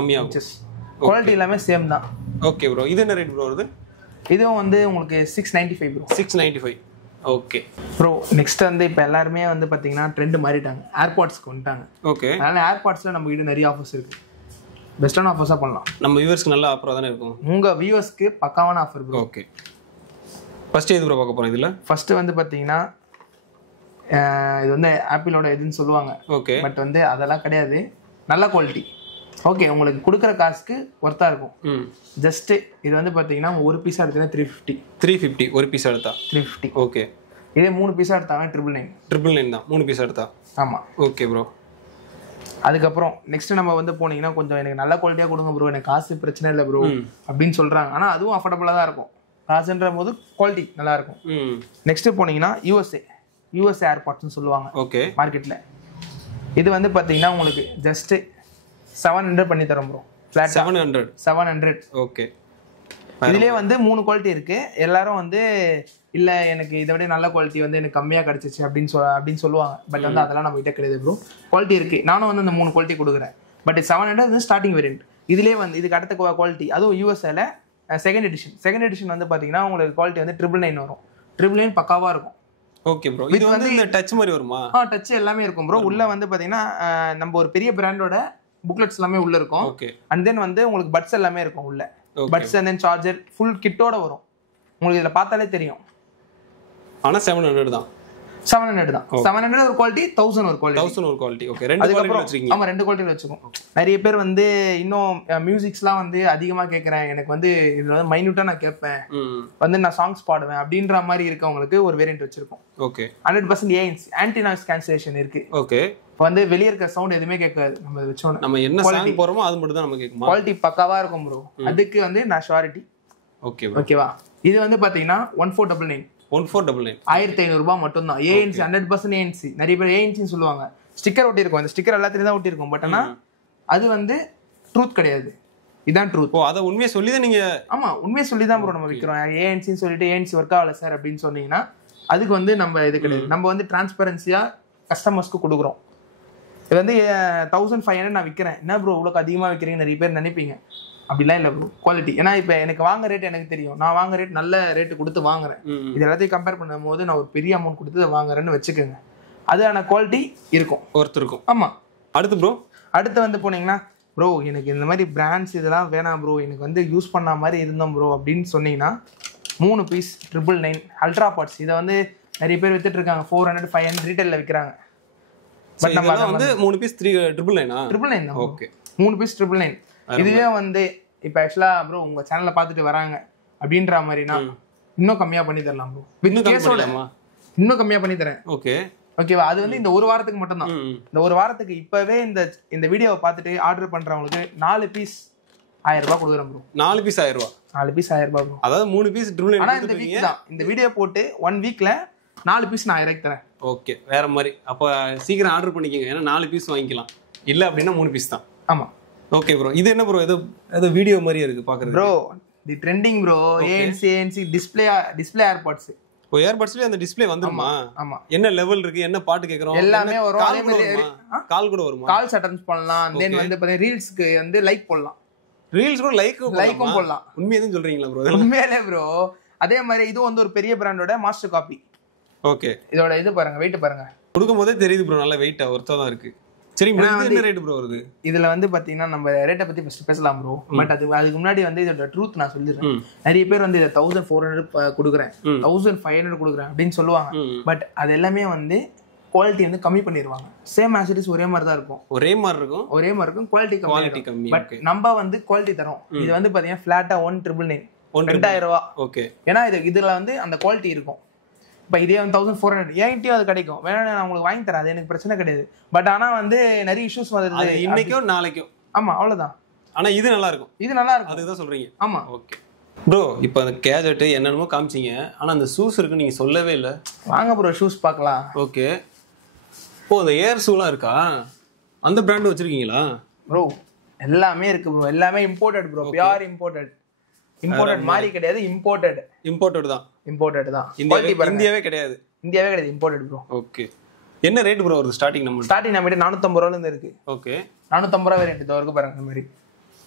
குவாலிட்டி எல்லாமே சேம் தான். ஓகே ப்ரோ இது என்ன ரேட் ப்ரோ வருது? இதுவும் வந்து உங்களுக்கு 695 ப்ரோ. 695. ஓகே ப்ரோ நெக்ஸ்ட் வந்து இப்போ எல்லாருமே வந்து பார்த்தீங்கன்னா ட்ரெண்ட் மாறிட்டாங்க, ஏர்பாட்ஸ்க்கு வந்துட்டாங்க. ஓகே அதனால ஏர்பாட்ஸில் நம்ம கிட்ட நிறைய ஆஃபர்ஸ் இருக்கு, பெஸ்ட்டான ஆஃபர்ஸாக பண்ணலாம். நம்ம வியூவர்ஸ்க்கு நல்ல ஆஃபராக தானே இருக்கும். உங்கள் வியூவர்ஸ்க்கு பக்காவான ஆஃபர் ப்ரோ. ஓகே ஃபர்ஸ்ட் எது ப்ரோ பார்க்க போகிறோம் இதில்? ஃபர்ஸ்ட் வந்து பார்த்தீங்கன்னா இது வந்து ஆப்பிளோட இதுன்னு சொல்லுவாங்க. ஓகே பட் வந்து அதெல்லாம் கிடையாது, நல்ல குவாலிட்டி. ஓகே உங்களுக்கு கொடுக்குற காசுக்கு ஒர்த்தாக இருக்கும். ஜஸ்ட் இது வந்து பார்த்தீங்கன்னா ஒரு பீஸாக எடுத்தீங்கன்னா 350 ஒரு பீஸ் எடுத்தா 350. ஓகே இதே 3 பீஸாக எடுத்தாங்க 999 தான் 3 பீஸ் எடுத்தா. ஆமாம் ஓகே ப்ரோ. அதுக்கப்புறம் நெக்ஸ்ட் நம்ம வந்து போனீங்கன்னா கொஞ்சம் எனக்கு நல்ல குவாலிட்டியாக கொடுங்க ப்ரோ, எனக்கு காசு பிரச்சனை இல்லை ப்ரோ அப்படின்னு சொல்கிறாங்க. ஆனால் அதுவும் அஃபோர்டபுளாக தான் இருக்கும், காசுன்ற போது குவாலிட்டி நல்லா இருக்கும். நெக்ஸ்ட் போனீங்கன்னா யூஎஸ்ஏ ஏர்பாட்ஸ்னு சொல்லுவாங்க ஓகே மார்க்கெட்டில். இது வந்து பார்த்தீங்கன்னா உங்களுக்கு ஜஸ்ட் 700 பண்ணி தரோம் ப்ரோ. ஃப்ளாட் 700. ஓகே இதுலேயே வந்து 3 குவாலிட்டி இருக்கு. எல்லாரும் வந்து இல்லை எனக்கு இதை விட நல்ல குவாலிட்டி வந்து எனக்கு கம்மியாக கிடச்சிச்சு அப்படின்னு சொல்லுவாங்க. பட் வந்து அதெல்லாம் நம்ம கிட்ட கிடையாது ப்ரோ, குவாலிட்டி இருக்கு. நானும் வந்து அந்த 3 குவாலிட்டி கொடுக்குறேன். பட் 700 வந்து ஸ்டார்டிங் வேரியன்ட். இதுலேயே வந்து இதுக்கு அடுத்த குவாலிட்டி அதுவும் யூஎஸ்ஏல செகண்ட் எடிஷன் வந்து பார்த்தீங்கன்னா உங்களுக்கு குவாலிட்டி வந்து 999 வரும். 999 பக்காவாக இருக்கும். Okay bro. இது வந்து இந்த டச் மாதிரி வருமா? டச் எல்லாமே இருக்கும் ப்ரோ. உள்ள வந்து பார்த்தீங்கன்னா நம்ம ஒரு பெரிய பிராண்டோட புக்லெட்ஸ் எல்லாமே உள்ள இருக்கும். அண்ட் தென் வந்து உங்களுக்கு பட்ஸ் எல்லாமே இருக்கும் உள்ள. Buds and then charger full கிட்டோட வரும். உங்களுக்கு இதில் பார்த்தாலே தெரியும். ஆனால் 700 தான். 700 ஒரு குவாலிட்டி, 1000 ஒரு குவாலிட்டி. 1000 ஒரு குவாலிட்டி. ஓகே ரெண்டு குவாலிட்டி வச்சிருக்கீங்க. ஆமா ரெண்டு குவாலிட்டில வச்சிருக்கோம். நிறைய பேர் வந்து இன்னும் மியூசிக்ஸ்லாம் வந்து அதிகமா கேட்கறேன், எனக்கு வந்து இதுல வந்து மைன்யூட்டா நான் கேட்பேன், வந்து நான் சாங்ஸ் பாடுவேன் அப்படின்ற மாதிரி இருக்கவங்களுக்கு ஒரு வேரியன்ட் வச்சிருக்கோம். Okay 100% ANC anti noise cancellation இருக்கு. ஓகே வந்து வெளிய இருக்க சவுண்ட் எதுவுமே கேட்காது நம்ம வெச்சோம். நம்ம என்ன சாங் போறோமோ அது மட்டும் தான் நமக்கு கேட்குமா? குவாலிட்டி பக்காவா இருக்கும் ப்ரோ. அதுக்கு வந்து நான் ஷூரிட்டி. ஓகே ஓகேவா? இது வந்து பாத்தீங்கன்னா 1499 1500 ரூபாய் மட்டும் தான். ANC 100% ANC. நிறைய பேர் ANCன்னு சொல்லுவாங்க. ஸ்டிக்கர் ஒட்டி இருக்கும், அந்த ஸ்டிக்கர் எல்லாத்தையும் தான் ஒட்டி இருக்கும். பட் ஆனா அது வந்து ட்ரூத் கிடையாது, இதான் ட்ரூத். ஓ அத உண்மையை சொல்லி தான் நீங்க? ஆமா உண்மையை சொல்லி தான் ப்ரோ நம்ம விக்கிறோம். ANCன்னு சொல்லிட்டு ANC ஒர்க் ஆகல சார் அப்படின்னு சொன்னீங்கன்னா அதுக்கு வந்து நம்ம இது கிடையாது. நம்ம வந்து டிரான்ஸ்பரன்சியா கஸ்டமர்ஸ்க்கு கொடுக்குறோம். இது வந்து 1500 நான் விற்கிறேன், என்ன ப்ரோ இவ்வளோக்கு அதிகமாக விற்கிறீங்க நிறைய பேர் நினைப்பீங்க. அப்படிலாம் இல்லை ப்ரோ, குவாலிட்டி. ஏன்னா இப்போ எனக்கு வாங்க ரேட் எனக்கு தெரியும், நான் வாங்க ரேட் நல்ல ரேட்டு கொடுத்து வாங்குறேன். இது எல்லாத்தையும் கம்பேர் பண்ணும் போது நான் ஒரு பெரிய அமௌண்ட் கொடுத்து வாங்குறேன்னு வச்சுக்கோங்க, அதுக்கான குவாலிட்டி இருக்கும், ஒருத்தருக்கும். ஆமாம். அடுத்து வந்து போனீங்கன்னா ப்ரோ எனக்கு இந்த மாதிரி பிராண்ட்ஸ் இதெல்லாம் வேணாம் ப்ரோ, எனக்கு வந்து யூஸ் பண்ண மாதிரி இருந்தோம் ப்ரோ அப்படின்னு சொன்னீங்கன்னா 3 பீஸ் 999 அல்ட்ரா பாட்ஸ். இதை வந்து நிறைய பேர் வித்துட்டு இருக்காங்க 400 500 ரீட்டைலில் விற்கிறாங்க. பட் நம்ம வந்து 3 பீஸ் 999. Okay 3 piece 999. இதுவே வந்து இப்போ ஆக்சுவலா ப்ரோ உங்க சேனல்ல பார்த்துட்டு வராங்க அப்படின்ற மாதிரினா இன்னும் கம்மியா பண்ணி தரலாம் ப்ரோ. இன்னும் கம்மியா பண்ணி தரேன். ஓகேவா? அது வந்து இந்த ஒரு வாரத்துக்கு மட்டும் தான். இந்த ஒரு வாரத்துக்கு இப்பவே இந்த வீடியோவை பார்த்துட்டு ஆர்டர் பண்றவங்களுக்கு 4 பீஸ் 1000 ரூபாய் கொடுக்குறேன் ப்ரோ. 4 பீஸ் 1000 ரூபாய். 4 பீஸ் 1000 ரூபாய் ப்ரோ. அதாவது 3 பீஸ் 999. ஆனா இந்த வீக் தான், இந்த வீடியோ போட்டு 1 வீக்ல 4 பீஸ் நான் 1000 தரேன். ஓகே வேற மாதிரி. அப்ப சீக்கிரம் ஆர்டர் பண்ணிக்கங்க, ஏன்னா 4 பீஸ் வாங்கிக்கலாம். இல்ல அப்படின்னா 3 பீஸ் தான். ஆமா. Okay bro. இது என்ன ப்ரோ, ஏதோ வீடியோ மாதிரியே இருக்கு பாக்குறது bro. The trending bro. ANC display AirPods. ஓ ஏர்பாட்ஸ்ல அந்த டிஸ்ப்ளே வந்துருமா? ஆமா. என்ன லெவல் இருக்கு, என்ன பாட்டு கேக்குறோம் எல்லாமே வரும். அதே மாதிரி கால் கூட வருமா? கால்ஸ் அட்டெண்ட் பண்ணலாம். தென் வந்து பாத்தீங்கன்னா ரீல்ஸ்க்கு வந்து லைக் போடலாம். ரீல்ஸ் கூட லைக்கும் போடலாம். உண்மையா தான் சொல்றீங்களா ப்ரோ? உண்மையிலே ப்ரோ. அதே மாதிரி இது வந்து ஒரு பெரிய பிராண்டோட மாஸ்டர் காப்பி. ஓகே இதோட இது பாருங்க, வெயிட் பாருங்க. கொடுக்கும்போதே தெரியுது ப்ரோ, நல்ல வெயிட்டா ஒர்த்தா தான் இருக்கு. சரி ப்ரோ, இது என்ன ரேட் ப்ரோ வருது? இதுல வந்து பாத்தீங்கன்னா நம்ம ரேட்டை பத்தி ஃபர்ஸ்ட் பேசலாம் ப்ரோ. பட் அதுக்கு முன்னாடி வந்து இதோட ட்ரூத் நான் சொல்லிடுறேன். நிறைய பேர் வந்து இதை 1400 கொடுக்குறேன், 1500 கொடுக்குறேன் அப்படின்னு சொல்லுவாங்க. பட் அது எல்லாமே வந்து குவாலிட்டி வந்து கம்மி பண்ணிடுவாங்க. சேம் ஆஸ் இட் இஸ் ஒரே மாதிரி தான் இருக்கும். ஒரே மாதிரி இருக்கும். குவாலிட்டி கம்மி. பட் நம்ம வந்து குவாலிட்டி தரோம். இது வந்து பாத்தீங்கன்னா ஃபிளாட்டா 1999 2000 ரூபாய். ஓகே. ஏன்னா இதுல வந்து அந்த குவாலிட்டி இருக்கும். இப்போ இதே வந்து 1400 ஏன்கிட்டயும் அது கிடைக்கும், வேணா நான் உங்களுக்கு வாங்கி தரேன், அது எனக்கு பிரச்சனை கிடையாது. பட் ஆனா வந்து நிறைய இஷ்யூஸ் வருது, இன்னைக்கும் நாளைக்கும். ஆமா அவ்வளவுதான். ஆனா இது நல்லா இருக்கும். அதுதான் சொல்றீங்க. ஆமா. Okay bro. இப்போ அந்த கேஜெட் என்னென்னமோ காமிச்சிங்க, ஆனா அந்த ஷூஸ் இருக்கு நீங்க சொல்லவே இல்லை. வாங்க ப்ரோ ஷூஸ் பார்க்கலாம். ஓகே. ஓ அந்த ஏர் ஷூலாம் இருக்கா? அந்த பிராண்ட் வச்சிருக்கீங்களா ப்ரோ? எல்லாமே இருக்கு ப்ரோ. எல்லாமே இம்போர்ட்டட் ப்ரோ. பியூர் இம்போர்ட்டட் மாதிரி கிடையாது. இம்போர்ட்டட் தான். இந்தியாவே கிடையாது. Imported bro. ஓகே. என்ன ரேட் ப்ரோ வருது ஸ்டார்டிங் நம்ம கிட்ட 450 ரூபாயில இருந்து இருக்கு. ஓகே. 450 ரூபாய் வேரியன்ட் இது வரைக்கும் பாருங்க. இந்த மாதிரி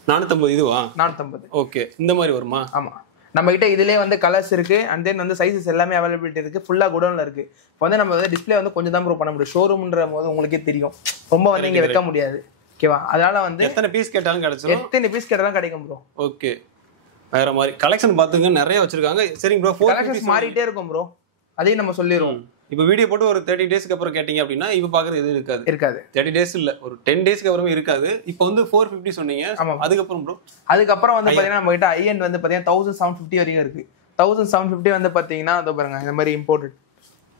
450 இதுவா? 450. ஓகே. இந்த மாதிரி வருமா? ஆமா. நம்ம கிட்ட இதுலயே வந்து கலர்ஸ் இருக்கு அண்ட் தென் வந்து சைஸஸ் எல்லாமே அவைலபிலிட்டி இருக்கு. ஃபுல்லா குடோன்ல இருக்கு. இப்போ வந்து நம்ம வந்து டிஸ்ப்ளே வந்து கொஞ்சம் தான் ப்ரோ பண்ண முடியும். ஷோரூம்ன்ற போது உங்களுக்கே தெரியும் ரொம்ப வந்து இங்க வைக்க முடியாது. ஓகேவா? அதனால வந்து எத்தனை பீஸ் கேட்டாலும் கிடைச்சிரும். எத்தனை பீஸ் கேட்டாலும் கிடைக்கும் ப்ரோ. ஓகே. வேற மாதிரி கலெக்ஷன் பாத்துங்க நிறைய வச்சிருக்காங்க. சரிங்க ப்ரோ. கலெக்ஷன்ஸ் மாறிட்டே இருக்கும் ப்ரோ. அதையும் நம்ம சொல்லிடுவோம். இப்போ வீடியோ போட்டு ஒரு 30 டேஸ்க்கு அப்புறம் கேட்டீங்க அப்படின்னா இப்போ பாக்குறது எதுவும் இருக்காது. 30 டேஸ் இல்ல, ஒரு 10 டேஸ்க்கு அப்புறமே இருக்காது. இப்போ வந்து 450 சொன்னீங்க. அதுக்கப்புறம் ப்ரோ அதுக்கப்புறம் வந்து பாத்தீங்கன்னா நம்ம கிட்ட ஐ எண்ட் வந்து பாத்தீங்கன்னா 1750 வரைக்கும் இருக்கு. 1750 வந்து பாத்தீங்கன்னா அதோ பாருங்க இந்த மாதிரி இம்போர்ட்டட்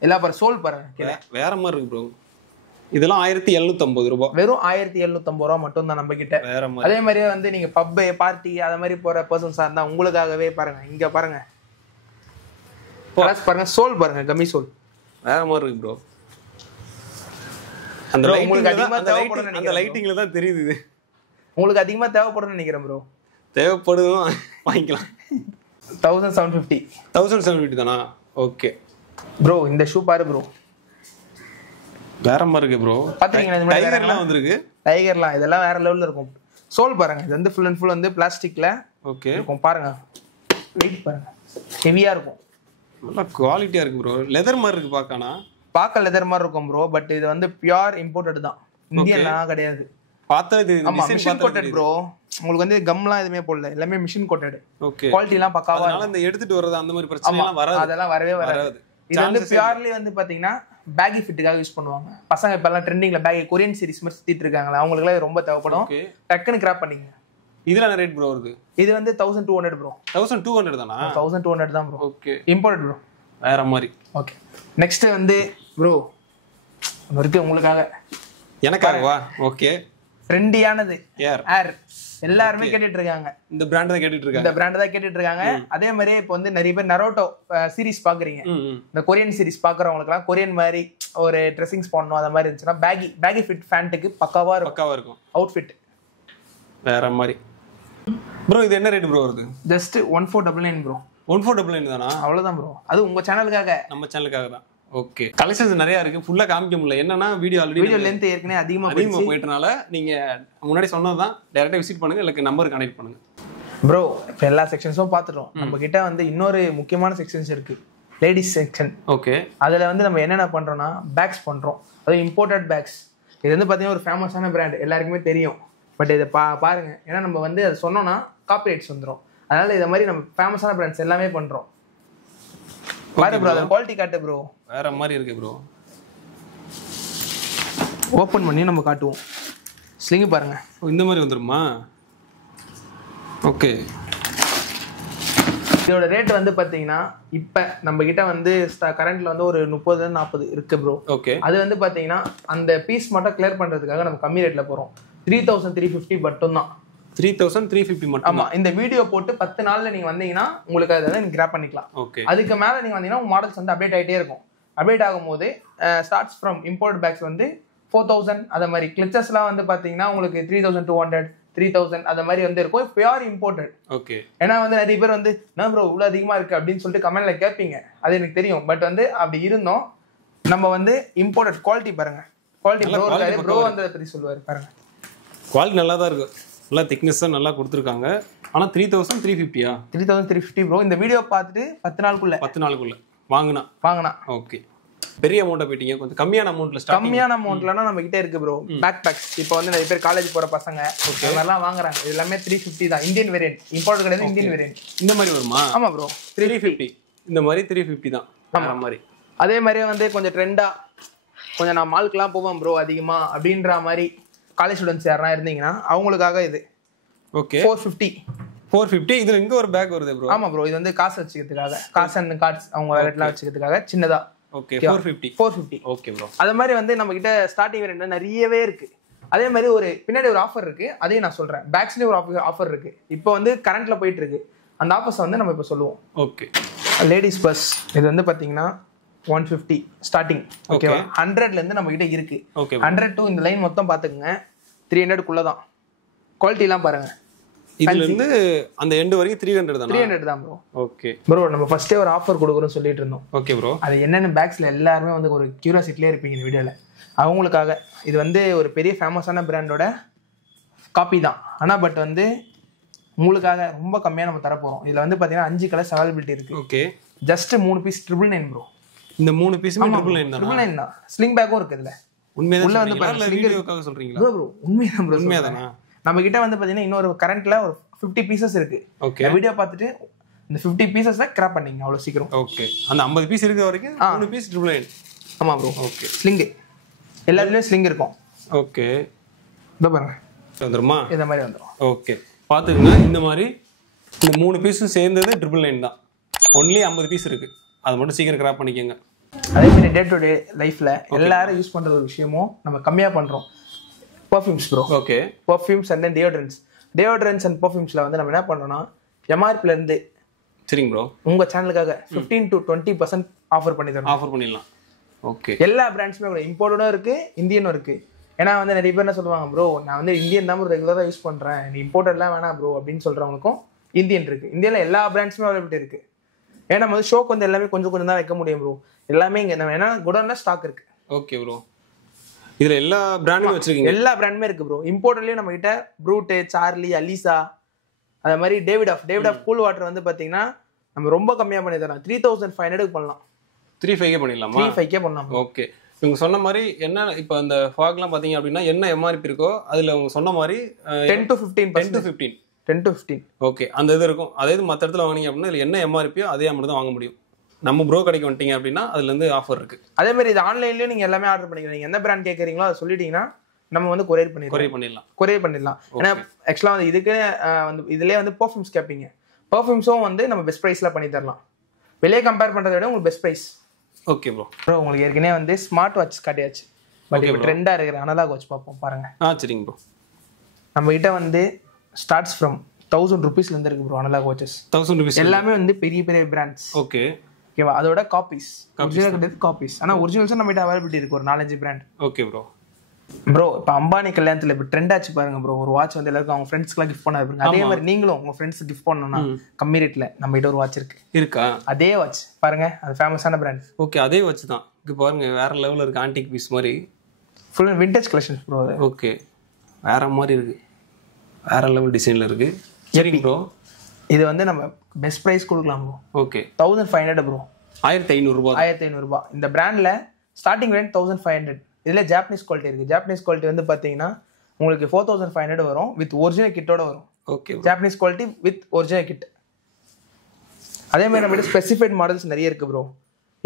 எல்லா பாருங்க. சோல் பாருங்க வேற மாதிரி இருக்கு ப்ரோ. இதெல்லாம் 1750 ரூபாய். வெறும் 1750 ரூபாய் மட்டும் தான் நம்ம கிட்ட. வேற மாதிரி. அதே மாதிரியே வந்து நீங்க பப் பார்ட்டி அத மாதிரி போற பர்சன்ஸா இருந்தா உங்களுக்காகவே பாருங்க இங்க பாருங்க பாருங்க. சோல் பாருங்க, கம்மி சோல் வேற மாதிரி இருக்கு ப்ரோ. அந்த உங்களுக்கு அதிகமா தேவைப்படுது. அந்த லைட்டிங்ல தான் தெரியுது இது. உங்களுக்கு அதிகமா தேவைப்படும்னு நினைக்கிறேன் ப்ரோ. தேவைப்படுதும் வாங்கிக்கலாம். 1750 தானா? Okay bro. இந்த ஷூ பாரு ப்ரோ. வேற மாதிரி இருக்கு ப்ரோ. பாத்தீங்களா இந்த மாதிரி டைகர்லாம் வந்திருக்கு. டைகர்லாம் இதெல்லாம் வேற லெவல்ல இருக்கும். சோல் பாருங்க. இது வந்து ஃபுல் அண்ட் ஃபுல் வந்து பிளாஸ்டிக்ல ஓகே இருக்கும். பாருங்க வெயிட் பாருங்க. ஹெவியா இருக்கும். நல்ல குவாலிட்டியா இருக்கு ப்ரோ. லெதர் மாதிரி இருக்கு பாக்கனா. பாக்க லெதர் மாதிரி இருக்கும் ப்ரோ. பட் இது வந்து பியூர் இம்போர்ட்டட் தான். இந்தியன்லாம் கிடையாது. பார்த்தா இது மிஷின் கோட்டட் ப்ரோ. உங்களுக்கு வந்து கம்லாம் எதுமே போடல. எல்லாமே மிஷின் கோட்டட். ஓகே. குவாலிட்டி எல்லாம் பக்காவா. அதனால இந்த எடுத்துட்டு வரது அந்த மாதிரி பிரச்சனை எல்லாம் வராது. அதெல்லாம் வரவே வராது. இது வந்து பியூர்லி வந்து பாத்தீங்கன்னா பேகி ஃபிட்டுக்காக யூஸ் பண்ணுவாங்க. பசங்க இப்ப எல்லாம் ட்ரெண்டிங்ல பேகி கொரியன் சீரிஸ் மாதிரி சுத்திட்டு இருக்காங்களா, அவங்களுக்கு எல்லாம் ரொம்ப தேவைப்படும். டக்குன்னு கிராப் பண்ணிங்க. இதுல என்ன ரேட் ப்ரோ வருது? இது வந்து 1200 ப்ரோ. 1200 தானா? 1200 தான் ப்ரோ. ஓகே. Imported bro. வேற மாதிரி. ஓகே. நெக்ஸ்ட் வந்து ப்ரோ இருக்கு உங்களுக்காக. எனக்காகவா? ஓகே. ட்ரெண்டியானது ஏர் எல்லாரும் கேட்டிட்டு இருக்காங்க. இந்த பிராண்ட் தான் கேட்டிட்டு இருக்காங்க. அதே மாதிரியே இப்போ வந்து நிறைய பேர் நரோட்டோ சீரிஸ் பாக்குறீங்க. இந்த கொரியன் சீரிஸ் பாக்குறவங்களுக்கு எல்லாம் கொரியன் மாதிரி ஒரு ட்ரெஸ்ஸிங்ஸ் பண்ணணும் அந்த மாதிரி இருந்துச்சுன்னா பேகி ஃபிட் ஃபேண்ட்டுக்கு பக்காவா இருக்கும் அவுட்ஃபிட். வேற மாதிரி. ப்ரோ இது என்ன ரேட் ப்ரோ வருது? Just 1499 bro. 1499 தானா? அவ்வளவுதான் ப்ரோ. அது உங்க சேனலுக்காக. நம்ம சேனலுக்காக தான். ஓகே. கலெக்ஷன்ஸ் நிறைய இருக்கு. ஃபுல்லா காமிக்க முடியல. என்னன்னா வீடியோ லென்த் ஏற்கனவே அதிகமா போயிட்டனால நீங்க முன்னாடி சொன்னதுதான் டைரக்டா விசிட் பண்ணுங்க, இல்ல நம்பர் கனெக்ட் பண்ணுங்க. ப்ரோ இப்போ எல்லா செக்ஷன்ஸும் பார்த்துட்டோம். நம்ம கிட்ட வந்து இன்னொரு முக்கியமான செக்ஷன்ஸ் இருக்கு. Ladies section. ஓகே. அதுல வந்து நம்ம என்னென்ன பண்றோம்னா பேக்ஸ் பண்றோம். அது இம்போர்ட்டட் பேக்ஸ். இது வந்து பாத்தீங்கன்னா ஒரு ஃபேமஸான பிராண்ட், எல்லாருக்குமே தெரியும். பட் இதை பாருங்க, ஏன்னா நம்ம வந்து அதை சொன்னோம்னா காப்பிரைட்ஸ் வந்துடும். அதனால இதை மாதிரி நம்ம ஃபேமஸான பிராண்ட்ஸ் எல்லாமே பண்றோம். பாரு ப்ரோ, அந்த குவாலிட்டி காட்டு ப்ரோ. வேற மாதிரி இருக்கு ப்ரோ. ஓபன் பண்ணி நம்ம காட்டுவோம். ஸ்லிங் பாருங்க. இந்த மாதிரி வந்துருமா? ஓகே. இதோட ரேட் வந்து பாத்தீங்கன்னா இப்ப நம்ம கிட்ட வந்து கரண்ட்ல வந்து ஒரு 30-40 இருக்கு ப்ரோ. ஓகே. அது வந்து பாத்தீங்கன்னா அந்த பீஸ் மட்டும் கிளியர் பண்றதுக்காக நம்ம கம்மி ரேட்ல போறோம். 3350 மட்டும் தான். 3350 மட்டும். ஆமா. இந்த வீடியோ போட்டு 10 நாள்ல நீங்க வந்தீங்கன்னா உங்களுக்கு அதை நீங்க கிராப் பண்ணிக்கலாம். ஓகே. அதுக்கு மேல நீங்க வந்தீங்கன்னா மாடல்ஸ் வந்து அப்டேட் ஆயிட்டே இருக்கும். அப்டேட் ஆகும்போது ஸ்டார்ட்ஸ் ஃப்ரம் இம்போர்ட் பேக்ஸ் வந்து 4000 அத மாதிரி. கிளிச்சஸ்லாம் வந்து பாத்தீங்கன்னா உங்களுக்கு 3200 3000 அந்த மாதிரி வந்து இருக்கும். Pure imported. ஓகே. ஏன்னா வந்து நிறைய பேர் வந்து என்ன ப்ரோ இவ்வளவு அதிகமா இருக்கு அப்படின்னு சொல்லிட்டு கமெண்ட்ல கேட்பீங்க. அது எனக்கு தெரியும். பட் வந்து அப்படி இருந்தோம் நம்ம வந்து இம்போர்ட்டட் குவாலிட்டி பாருங்க. குவாலிட்டி ப்ரோ வந்து பத்தி சொல்லுவாரு பாருங்க. குவாலிட்டி நல்லா தான் இருக்கு. நல்லா திக்னஸா நல்லா கொடுத்துருக்காங்க. ஆனா 3350 3350 ப்ரோ. இந்த வீடியோ பார்த்துட்டு 10 நாளுக்குள்ள வாங்கினா ஓகே. பெரிய அமௌண்ட்டா போயிட்டீங்க. கொஞ்சம் கம்மியான அமௌண்ட்ல கம்மியான அமௌண்ட்லனா நம்ம கிட்ட இருக்கு ப்ரோ. பேக் பேக்ஸ் இப்போ வந்து நிறைய பேர் காலேஜ் போற பசங்க அதெல்லாம் வாங்குறாங்க. இது எல்லாமே 350 தான். Indian variant. இம்போர்ட் கிடையாது, இந்தியன் வேரியன்ட். இந்த மாதிரி வருமா? ஆமா ப்ரோ. 350 இந்த மாதிரி 350 தான். அந்த மாதிரி. அதே மாதிரியே வந்து கொஞ்சம் ட்ரெண்டா கொஞ்சம் நான் மால்க்குலாம் போவேன் ப்ரோ அதிகமா அப்படின்ற மாதிரி காலேஜ் ஸ்டூடெண்ட்ஸ் யாரா இருந்தீங்கன்னா அவங்களுக்காக இது. ஓகே. 450 இதுல இங்க ஒரு பேக் வருது ப்ரோ. ஆமா ப்ரோ. இது வந்து காசு வச்சுக்கிறதுக்காக, காசு அண்ட் கார்ட்ஸ் அவங்க வாலெட்லாம் வச்சுக்கிறதுக்காக சின்னதா. ஓகே. 450. Okay bro. அதே மாதிரி வந்து நம்ம கிட்ட ஸ்டார்டிங் வேரியன்ட் நிறையவே இருக்கு. அதே மாதிரி ஒரு பின்னாடி ஒரு ஆஃபர் இருக்கு, அதையும் நான் சொல்றேன். பேக்ஸ்லயே ஒரு ஆஃபர் இருக்கு. இப்போ வந்து கரண்ட்ல போயிட்டு இருக்கு. அந்த ஆஃபர்ஸ் வந்து நம்ம இப்போ சொல்லுவோம். ஓகே. லேடிஸ் பர்ஸ் இது வந்து பாத்தீங்கன்னா 150 ஸ்டார்டிங். ஓகேவா? 100ல இருந்து நம்ம கிட்ட இருக்கு. 100 to இந்த லைன் மொத்தம் பாத்துக்கங்க 300 குள்ள தான். குவாலிட்டிலாம் பாருங்க. இதுல இருந்து அந்த எண்ட் வரைக்கும் 300 தானா? 300 தான் ப்ரோ. ஓகே ப்ரோ நம்ம ஃபர்ஸ்டே ஒரு ஆஃபர் கொடுக்குறோம்னு சொல்லிட்டு இருந்தோம். Okay bro. அது என்னென்ன பேக்ஸ்ல எல்லாருமே வந்து ஒரு கியூரியாசிட்டிலே இருப்பீங்க இந்த வீடியோல. அவங்களுக்காக இது வந்து ஒரு பெரிய ஃபேமஸான பிராண்டோட காப்பி தான். ஆனா பட் வந்து உங்களுக்காக ரொம்ப கம்மியா நம்ம தர போறோம். இதுல வந்து பாத்தீங்கன்னா 5 கலர்ஸ் அவைலபிலிட்டி இருக்கு. ஓகே. Just 3 piece 999 bro. இந்த 3 பீஸுமே 999 தானா? 999 தான். ஸ்லிங் பேக்கும் இருக்கு இதுல. உண்மையா உள்ள வந்து சொல்றீங்களா இல்ல வீடியோக்காக சொல்றீங்களா? ப்ரோ உண்மைதான் ப்ரோ. உண்மையாதானா? நம்ம கிட்ட வந்து பாத்தீங்கன்னா இன்னொரு கரண்ட்ல ஒரு 50 பீசஸ் இருக்கு. ஓகே. வீடியோ பார்த்துட்டு இந்த 50 பீசஸை கிராப் பண்ணீங்க அவ்வளவு சீக்கிரம். ஓகே. அந்த 50 பீஸ் இருக்கிற வரைக்கும் 3 பீஸ் 999. ஆமா ப்ரோ. ஓகே. ஸ்லிங் எல்லாத்துலயும் ஸ்லிங் இருக்கும். ஓகே. இத பாருங்க. வந்துருமா? இந்த மாதிரி வந்துரும். ஓகே. பாத்துக்கங்க இந்த மாதிரி இந்த 3 பீஸும் சேர்ந்தது 999 தான். ஒன்லி 50 பீஸ் இருக்கு. அது மட்டும் சீக்கிரம் கிராப் பண்ணிக்கங்க. அதே மாதிரி டே டு டே லைஃப்ல எல்லாரும் யூஸ் பண்ற ஒரு விஷயமும் நம்ம கம்மியா பண்றோம். Perfumes bro. Okay. Perfumes and then deodorants and பெர்ஃப்யூம்ஸ்ல வந்து நம்ம என்ன பண்றோம்னா எம்ஆர்பில இருந்து சரிங்க ப்ரோ உங்க சேனலுக்காக 15 to 20% ஆஃபர் பண்ணி தரோம். ஆஃபர் பண்ணிடலாம். ஓகே. எல்லா பிராண்ட்ஸுமே கூட இம்போர்ட்டடும் இருக்கு இந்தியனும் இருக்கு. ஏன்னா வந்து நிறைய பேர் என்ன சொல்லுவாங்க ப்ரோ நான் வந்து இந்தியன் தான் ரெகுலராக யூஸ் பண்றேன் நீ இம்போர்ட்டட்லாம் வேணாம் ப்ரோ அப்படின்னு சொல்றவங்களுக்கும் இந்தியன் இருக்கு. இந்தியாவில் எல்லா பிராண்ட்ஸுமே அவைலபிலிட்டி இருக்கு. ஏன்னா நம்ம வந்து ஷோக்கு வந்து எல்லாமே கொஞ்சம் கொஞ்சம் தான் வைக்க முடியும் ப்ரோ. எல்லாமே இங்க நம்ம ஏன்னா குடோன்ல ஸ்டாக் இருக்கு. Okay bro. இதுல எல்லா பிராண்டுமே வச்சிருக்கீங்க? எல்லா பிராண்டுமே இருக்கு ப்ரோ. இம்போர்ட்டட்லயும் நம்ம கிட்ட ப்ரூட், சார்லி, அலிசா, அதே மாதிரி டேவிட் ஆஃப் கூல் வாட்டர் வந்து பாத்தீங்கன்னா நம்ம ரொம்ப கம்மியா பண்ணி தரோம். 3500 பண்ணலாம். 35K பண்ணிடலாமா? 35K பண்ணலாம். ஓகே. இவங்க சொன்ன மாதிரி என்ன இப்போ அந்த ஃபாக்லாம் பாத்தீங்க அப்படின்னா என்ன எம்ஆர்பி இருக்கோ அதுல அவங்க சொன்ன மாதிரி 10 to 15. ஓகே. அந்த இது இருக்கும். அதே இது மற்ற இடத்துல வாங்கினீங்க அப்படின்னா இதுல என்ன எம்ஆர்பியோ அதே அமௌண்ட் தான் வாங்க முடியும். நம்ம ப்ரோ கடைக்கு வந்துட்டீங்க அப்படின்னா அதுல இருந்து ஆஃபர் இருக்கு. அதே மாதிரி இது ஆன்லைன்லயும் நீங்க எல்லாமே ஆர்டர் பண்ணிக்கலாம். நீங்க எந்த பிராண்ட் கேட்கறீங்களோ அதை சொல்லிட்டீங்கன்னா நம்ம வந்து கொரியர் பண்ணிடலாம். ஏன்னா ஆக்சுவலா வந்து இதுக்கு வந்து இதுலயே வந்து பெர்ஃப்யூம்ஸ் கேட்பீங்க. பெர்ஃப்யூம்ஸும் வந்து நம்ம பெஸ்ட் பிரைஸ்ல பண்ணி தரலாம். வெளியே கம்பேர் பண்றதை விட உங்களுக்கு பெஸ்ட் பிரைஸ். Okay bro. உங்களுக்கு ஏற்கனவே வந்து ஸ்மார்ட் வாட்ச் காட்டியாச்சு. பட் இப்போ ட்ரெண்டா இருக்கிற அனலாக் வாட்ச் பார்ப்போம் பாருங்க. சரிங்க ப்ரோ. நம்ம கிட்ட வந்து ஸ்டார்ட்ஸ் ஃப்ரம் 1000 rupeesல இருந்து இருக்கு ப்ரோ அனலாக் வாட்சஸ். 1000 rupees எல்லாமே வந்து பெரிய பெரிய பிராண்ட்ஸ். ஓகே. ஓகேவா? அதோட காப்பீஸ். ஒரிஜினல் கிடையாது காப்பீஸ். ஆனா ஒரிஜினல்ஸும் நம்ம கிட்ட அவைலபிலிட்டி இருக்கு ஒரு 4-5 பிராண்ட். Okay bro. ப்ரோ இப்போ அம்பானி கல்யாணத்துல இப்போ ட்ரெண்ட் ஆச்சு பாருங்க ப்ரோ. ஒரு வாட்ச் வந்து எல்லாருக்கும் அவங்க ஃப்ரெண்ட்ஸ்க்குலாம் கிஃப்ட் பண்ண இருப்பாங்க. அதே மாதிரி நீங்களும் உங்க ஃப்ரெண்ட்ஸ் கிஃப்ட் பண்ணணும்னா கம்மி ரேட்ல நம்ம கிட்ட ஒரு வாட்ச் இருக்கா? அதே வாட்ச் பாருங்க. அது ஃபேமஸான பிராண்ட். ஓகே. அதே வாட்ச் தான். இங்க பாருங்க வேற லெவல்ல இருக்கு. ஆன்டிக் பீஸ் மாதிரி full vintage collections bro. Okay. வேற மாதிரி இருக்கு. வேற லெவல் டிசைன்ல இருக்கு. சரிங்க ப்ரோ. இது வந்து நம்ம பெஸ்ட் பிரைஸ் கொடுக்கலாம் ப்ரோ. ஓகே. 1500 ப்ரோ. 1500 ரூபாய். 1500 ரூபாய். இந்த பிராண்ட்ல ஸ்டார்டிங் ரேட் 1500. இதுல ஜாப்பனீஸ் குவாலிட்டி இருக்கு. ஜாப்பனீஸ் குவாலிட்டி வந்து பாத்தீங்கன்னா உங்களுக்கு 4500 வரும் வித் ஒரிஜினல் கிட்டோட வரும். Okay. Japanese quality with original kit. அதே மாதிரி நம்ம ஸ்பெசிஃபைட் மாடல்ஸ் நிறைய இருக்கு ப்ரோ.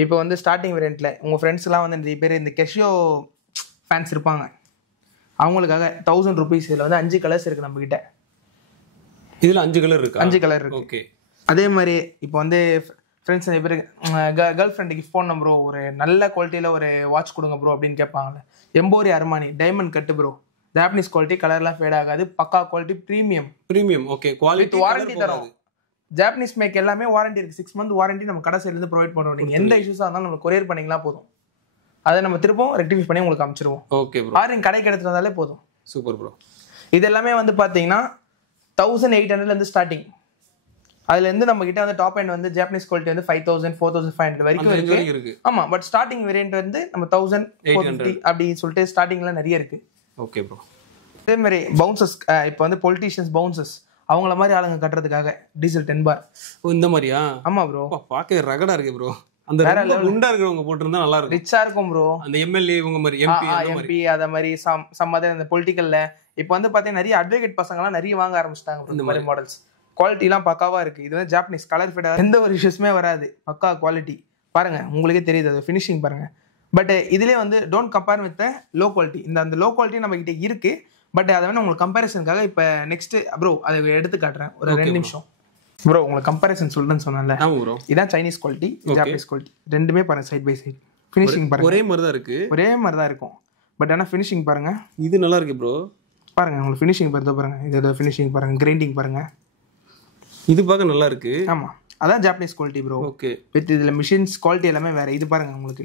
இப்போ வந்து ஸ்டார்டிங் வேரியன்ட்ல உங்க ஃப்ரெண்ட்ஸ் எல்லாம் வந்து நிறைய பேர் இந்த கெஷியோ ஃபேன்ஸ் இருப்பாங்க. அவங்களுக்காக 1000 rupees. இதுல வந்து 5 கலர்ஸ் இருக்கு நம்ம கிட்ட. இதுல 5 கலர் இருக்கு. 5 கலர் இருக்கு. ஓகே. அதே மாதிரி இப்போ வந்து ஃப்ரெண்ட்ஸ் நிறைய பேர் கேர்ள் ஃப்ரெண்டு கிஃப்ட் பண்ண ப்ரோ ஒரு நல்ல குவாலிட்டியில் ஒரு வாட்ச் கொடுங்க ப்ரோ அப்படின்னு கேட்பாங்கல்ல. எம்போரி அர்மானி டைமண்ட் கட்டு ப்ரோ. ஜாப்பனீஸ் குவாலிட்டி, கலர்லாம் ஃபேட் ஆகாது, பக்கா quality, premium. Okay. Quality warranty தரோம். ஜாப்பனீஸ் மேக் எல்லாமே வாரண்டி இருக்கு. 6 month வாரண்டி நம்ம கடை சைடுல இருந்து ப்ரொவைட் பண்றோம். நீங்க எந்த இஷ்யூஸா இருந்தாலும் நம்ம கொரியர் பண்ணீங்களா போதும். அதை நம்ம திருப்பவும் ரெக்டிஃபை பண்ணி உங்களுக்கு அனுப்பிச்சிருவோம். Okay bro. ஆர்டர் கடைக்கு எடுத்துட்டு வந்தாலே போதும். Super bro. இது எல்லாமே வந்து பாத்தீங்கன்னா 1800 இருந்து ஸ்டார்டிங். அதுல இருந்து நம்ம கிட்ட வந்து டாப் எண்ட் வந்து ஜாப்பனீஸ் குவாலிட்டி வந்து 5000 4500 வரைக்கும் இருக்கு. ஆமா. பட் ஸ்டார்டிங் வேரியன்ட் வந்து நம்ம 1850 அப்படி சொல்லிட்டு ஸ்டார்டிங்ல நிறைய இருக்கு. Okay bro. அதே மாதிரி பவுன்சஸ் இப்போ வந்து பொலிட்டீஷியன்ஸ் பவுன்சஸ் அவங்கள மாதிரி ஆளுங்க கட்டுறதுக்காக டீசல் 10 bar. இந்த மாதிரியா? ஆமா ப்ரோ. பாக்க ரகடா இருக்கு ப்ரோ. அந்த குண்டா இருக்கிறவங்க போட்டுருந்தா நல்லா இருக்கும். ரிச்சா இருக்கும் ப்ரோ. அந்த எம்எல்ஏ இவங்க மாதிரி எம்பி அத மாதிரி சம் அதர் அந்த பொலிட்டிக்கல்ல இப்போ வந்து பாத்தீங்கன்னா நிறைய அட்வொகேட் பசங்க எல்லாம் நிறைய வாங்க ஆரம்பிச்சிட்டாங்க இந்த மாதிரி மாடல்ஸ். குவாலிட்டி எல்லாம் பக்காவா இருக்கு. இது வந்து ஜாப்பனீஸ் கலர் ஃபேட் எந்த ஒரு இஷ்யூஸ்மே வராது. பக்கா குவாலிட்டி பாருங்க. உங்களுக்கே தெரியுது அது ஃபினிஷிங் பாருங்க. பட் இதுலயே வந்து don't compare with low quality. அந்த லோ குவாலிட்டி நம்ம கிட்ட இருக்கு. பட் அதை வேணா உங்களுக்கு கம்பேரிசனுக்காக இப்போ நெக்ஸ்ட் ப்ரோ அதை எடுத்து காட்டுறேன் ஒரு 2 நிமிஷம். ப்ரோ உங்களுக்கு கம்பேரிசன் சொல்றேன்னு சொன்னேன்ல. இதான் சைனீஸ் குவாலிட்டி, ஜாப்பனீஸ் குவாலிட்டி ரெண்டுமே பாருங்க சைட் பை சைட். ஃபினிஷிங் பாருங்க ஒரே மாதிரி தான் இருக்கு. ஒரே மாதிரி தான் இருக்கும். பட் ஆனா ஃபினிஷிங் பாருங்க. இது நல்லா இருக்கு ப்ரோ. பாருங்க உங்களுக்கு ஃபினிஷிங் பாருங்க. இதோட ஃபினிஷிங் பாருங்க, கிரைண்டிங் பாருங்க. இது பார்க்க நல்லா இருக்கு. ஆமா அதான் Japanese quality bro. Okay. With இதுல மிஷின்ஸ் குவாலிட்டி எல்லாமே வேற. இது பாருங்க உங்களுக்கு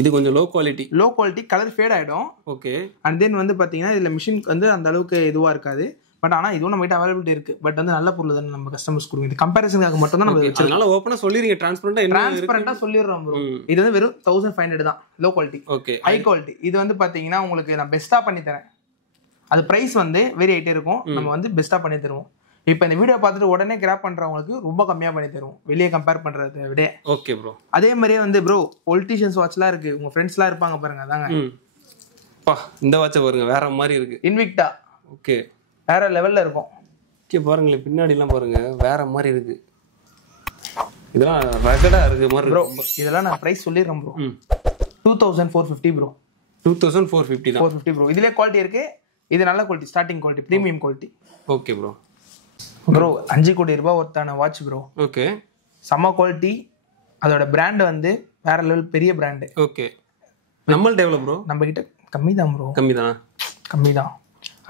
இது கொஞ்சம் லோ குவாலிட்டி. கலர் ஃபேட் ஆயிடும். ஓகே. அண்ட் தென் வந்து பாத்தீங்கன்னா இதுல மிஷின் வந்து அந்த அளவுக்கு இதுவா இருக்காது. பட் ஆனா இதுவும் நம்ம கிட்ட அவைலபிலிட்டி இருக்கு. பட் வந்து நல்ல பொருள் தானே நம்ம கஸ்டமர்ஸ் கொடுங்க. இது கம்பேரிசனுக்காக மட்டும் தான் நம்ம வச்சிருக்கோம். அதனால ஓப்பனா சொல்லிருங்க, டிரான்ஸ்பரண்டா என்ன இருக்கு டிரான்ஸ்பரண்டா சொல்லிடுறோம் ப்ரோ. இது வந்து வெறும் 1500 தான், low quality. Okay, high quality. இது வந்து பாத்தீங்கன்னா உங்களுக்கு நான் பெஸ்டா பண்ணி தரேன். அது பிரைஸ் வந்து வேரி ஆயிட்டே இருக்கும். நம்ம வந்து பெஸ்டா பண்ணி தருவோம். இப்போ இந்த வீடியோ பார்த்துட்டு உடனே கிராப் பண்றவங்களுக்கு ரொம்ப கம்மியா பண்ணி தருவோம், வெளியே கம்பேர் பண்றதை விட. Okay bro. அதே மாதிரியே வந்து ப்ரோ பொலிட்டிஷியன்ஸ் வாட்ச்லாம் இருக்கு, உங்க ஃப்ரெண்ட்ஸ்லாம் இருப்பாங்க பாருங்க. அதாங்க பா, இந்த வாட்சை பாருங்க, வேற மாதிரி இருக்கு. இன்விக்டா. ஓகே, வேற லெவல்ல இருக்கும். ஓகே, பாருங்களேன் பின்னாடி எல்லாம் பாருங்க, வேற மாதிரி இருக்கு. இதெல்லாம் ரகடா இருக்கு மாதிரி ப்ரோ. இதெல்லாம் நான் பிரைஸ் சொல்லிடுறேன் ப்ரோ. 2450 ப்ரோ. 2450 தான். 450 ப்ரோ. இதுலயே குவாலிட்டி இருக்கு. இது நல்ல quality, starting quality, premium quality. Okay bro. Bro 5 கோடி ரூபாய் ஒருத்தான வாட்ச் ப்ரோ. ஓகே, செம்ம குவாலிட்டி. அதோட பிராண்ட் வந்து வேற லெவல், பெரிய பிராண்டு. ஓகே, நம்மள்ட்ட எவ்வளோ ப்ரோ? நம்ம கிட்ட கம்மி தான் ப்ரோ. கம்மி தான். கம்மி தான்.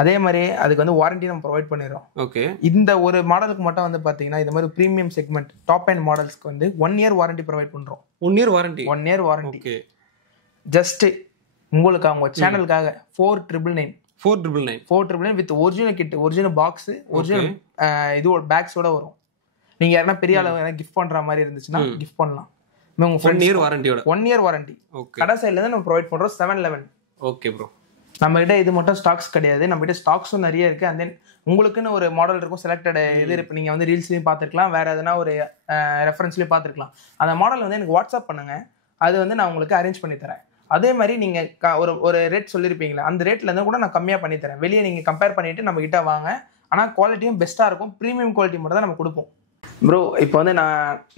அதே மாதிரி அதுக்கு வந்து வாரண்டி நம்ம ப்ரொவைட் பண்ணிடுறோம். ஓகே, இந்த ஒரு மாடலுக்கு மட்டும் வந்து பாத்தீங்கன்னா இந்த மாதிரி பிரீமியம் செக்மெண்ட் டாப் அண்ட் மாடல்ஸ்க்கு வந்து 1 இயர் வாரண்டி ப்ரொவைட் பண்றோம். 1 year warranty. 1 year warranty. Okay, just உங்களுக்கு அவங்க சேனலுக்காக 4999. 4999 with original kit, original box, original இது பேக்ஸோட வரும். நீங்க யாரா பெரிய அளவு கிஃப்ட் பண்ற மாதிரி இருந்துச்சுன்னா கிஃப்ட் பண்ணலாம். 1 இயர் வாரண்டியோட. 1 year warranty. ஓகே, கடை சைடுல இருந்து நம்ம ப்ரொவைட் பண்றோம் 711. Okay bro. நம்ம கிட்ட இது மட்டும் ஸ்டாக்ஸ் கிடையாது, நம்ம கிட்ட ஸ்டாக்ஸும் நிறைய இருக்கு. அண்ட் தென் உங்களுக்குன்னு ஒரு மாடல் இருக்கும், செலக்டட் இது இப்போ நீங்க வந்து ரீல்ஸ்லயும் பார்த்துருக்கலாம், வேற எதனா ஒரு ரெஃபரன்ஸ்லயும் பார்த்துருக்கலாம். அந்த மாடல் வந்து எனக்கு வாட்ஸ்அப் பண்ணுங்க, அது வந்து நான் உங்களுக்கு அரேஞ்ச் பண்ணி தரேன். அதே மாதிரி நீங்க ஒரு ரேட் சொல்லியிருப்பீங்களா, அந்த ரேட்ல இருந்து கூட நான் கம்மியா பண்ணி தரேன். வெளியே நீங்க கம்பேர் பண்ணிட்டு நம்ம கிட்ட வாங்க. ஆனா குவாலிட்டியும் பெஸ்டா இருக்கும், ப்ரீமியம் குவாலிட்டி மட்டும் தான் நம்ம கொடுப்போம் ப்ரோ. இப்போ வந்து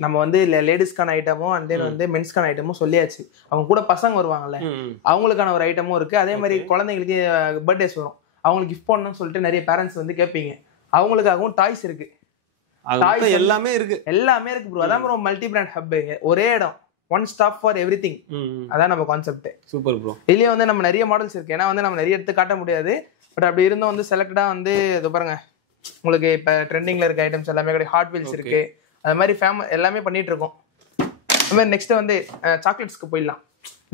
நம்ம வந்து லேடிஸ்க்கான ஐட்டமும் அண்ட் தென் வந்து மென்ஸ்க்கான ஐட்டமும் சொல்லியாச்சு. அவங்க கூட பசங்க வருவாங்கல்ல, அவங்களுக்கான ஒரு ஐட்டமும் இருக்கு. அதே மாதிரி குழந்தைங்களுக்கு பர்த்டேஸ் வரும், அவங்களுக்கு கிஃப்ட் பண்ணணும்னு சொல்லிட்டு நிறைய பேரண்ட்ஸ் வந்து கேட்பீங்க. அவங்களுக்காகவும் டாய்ஸ் இருக்கு. டாய்ஸ் எல்லாமே இருக்கு ப்ரோ. அதான் ப்ரோ மல்டி பிராண்ட் ஹப், ஒரே இடம், ஒன் ஸ்டாப் ஃபார் எவ்ரிதிங். அதான் நம்ம கான்செப்ட். Super bro. இதுலயே வந்து நம்ம நிறைய மாடல்ஸ் இருக்கு. ஏன்னா வந்து நம்ம நிறைய எடுத்து காட்ட முடியாது. பட் அப்படி இருந்தும் வந்து செலக்டடா வந்து இது பாருங்க, உங்களுக்கு இப்ப ட்ரெண்டிங்ல இருக்க ஐட்டம்ஸ் எல்லாமே கிடையாது. ஹாட் வீல்ஸ் இருக்கு, அது மாதிரி எல்லாமே பண்ணிட்டு இருக்கோம். அது மாதிரி நெக்ஸ்ட் வந்து சாக்லேட்ஸ்க்கு போயிடலாம்.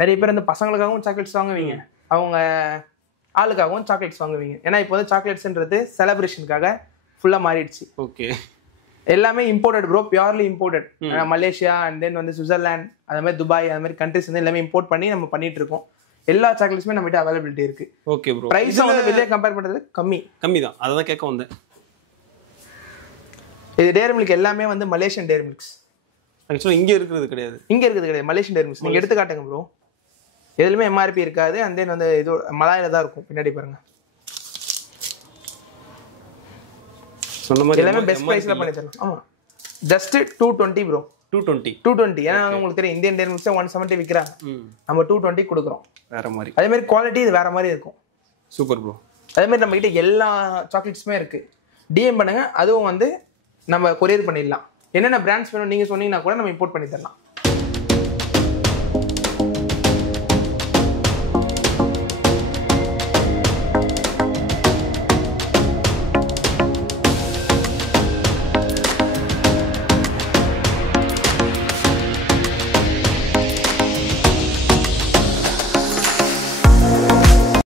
நிறைய பேர் வந்து பசங்களுக்காகவும் சாக்லேட்ஸ் வாங்குவீங்க, அவங்க ஆளுக்காகவும் சாக்லேட்ஸ் வாங்குவீங்க. ஏன்னா இப்போ வந்து சாக்லேட்ஸ்ன்றது செலிப்ரேஷனுக்காக ஃபுல்லா மாறிடுச்சு. ஓகே, எல்லாமே imported bro, purely imported. Malaysia and then வந்து சுவிட்சர்லாந்து, அது மாதிரி துபாய், அது மாதிரி கண்ட்ரிஸ் வந்து எல்லாமே இம்போர்ட் பண்ணி நம்ம பண்ணிட்டு இருக்கோம். எல்லா சாக்லேட்ஸுமே நம்ம கிட்ட அவைலபிலிட்டி இருக்கு. Okay bro. பிரைஸ் வந்து வெளியே கம்பேர் பண்றது கம்மி தான். அதான் கேட்க வந்தேன். இது டேரி மில்க் எல்லாமே வந்து மலேசியன் டேரி மில்க்ஸ். ஆக்சுவலா இங்க இருக்கிறது கிடையாது. மலேசியன் டேரி மில்க்ஸ். நீங்க எடுத்து காட்டுங்க ப்ரோ. எதுலயுமே எம்ஆர்பி இருக்காது. அண்ட் தென் வந்து இது மலாயில தான் இருக்கும். பின்னாடி பாருங்க, சொன்ன மாதிரி எல்லாமே பெஸ்ட் பிரைஸ்ல பண்ணி தரலாம். ஆமா, ஜஸ்ட் 220 ப்ரோ. 220. ஏன்னா உங்களுக்கு தெரியும் இந்தியன் டேரி மில்க்ஸ் 170 விற்கிறாங்க, நம்ம 220 கொடுக்குறோம். வேற மாதிரி. அதே மாதிரி குவாலிட்டி இது வேற மாதிரி இருக்கும். Super bro. அதே மாதிரி நம்ம கிட்ட எல்லா சாக்லேட்ஸுமே இருக்கு. டிஎம் பண்ணுங்க, அதுவும் வந்து நம்ம கொரியர் பண்ணிடலாம். என்னென்ன பிராண்ட்ஸ் வேணும் நீங்க சொன்னீங்கன்னா கூட நம்ம இம்போர்ட் பண்ணி தரலாம்.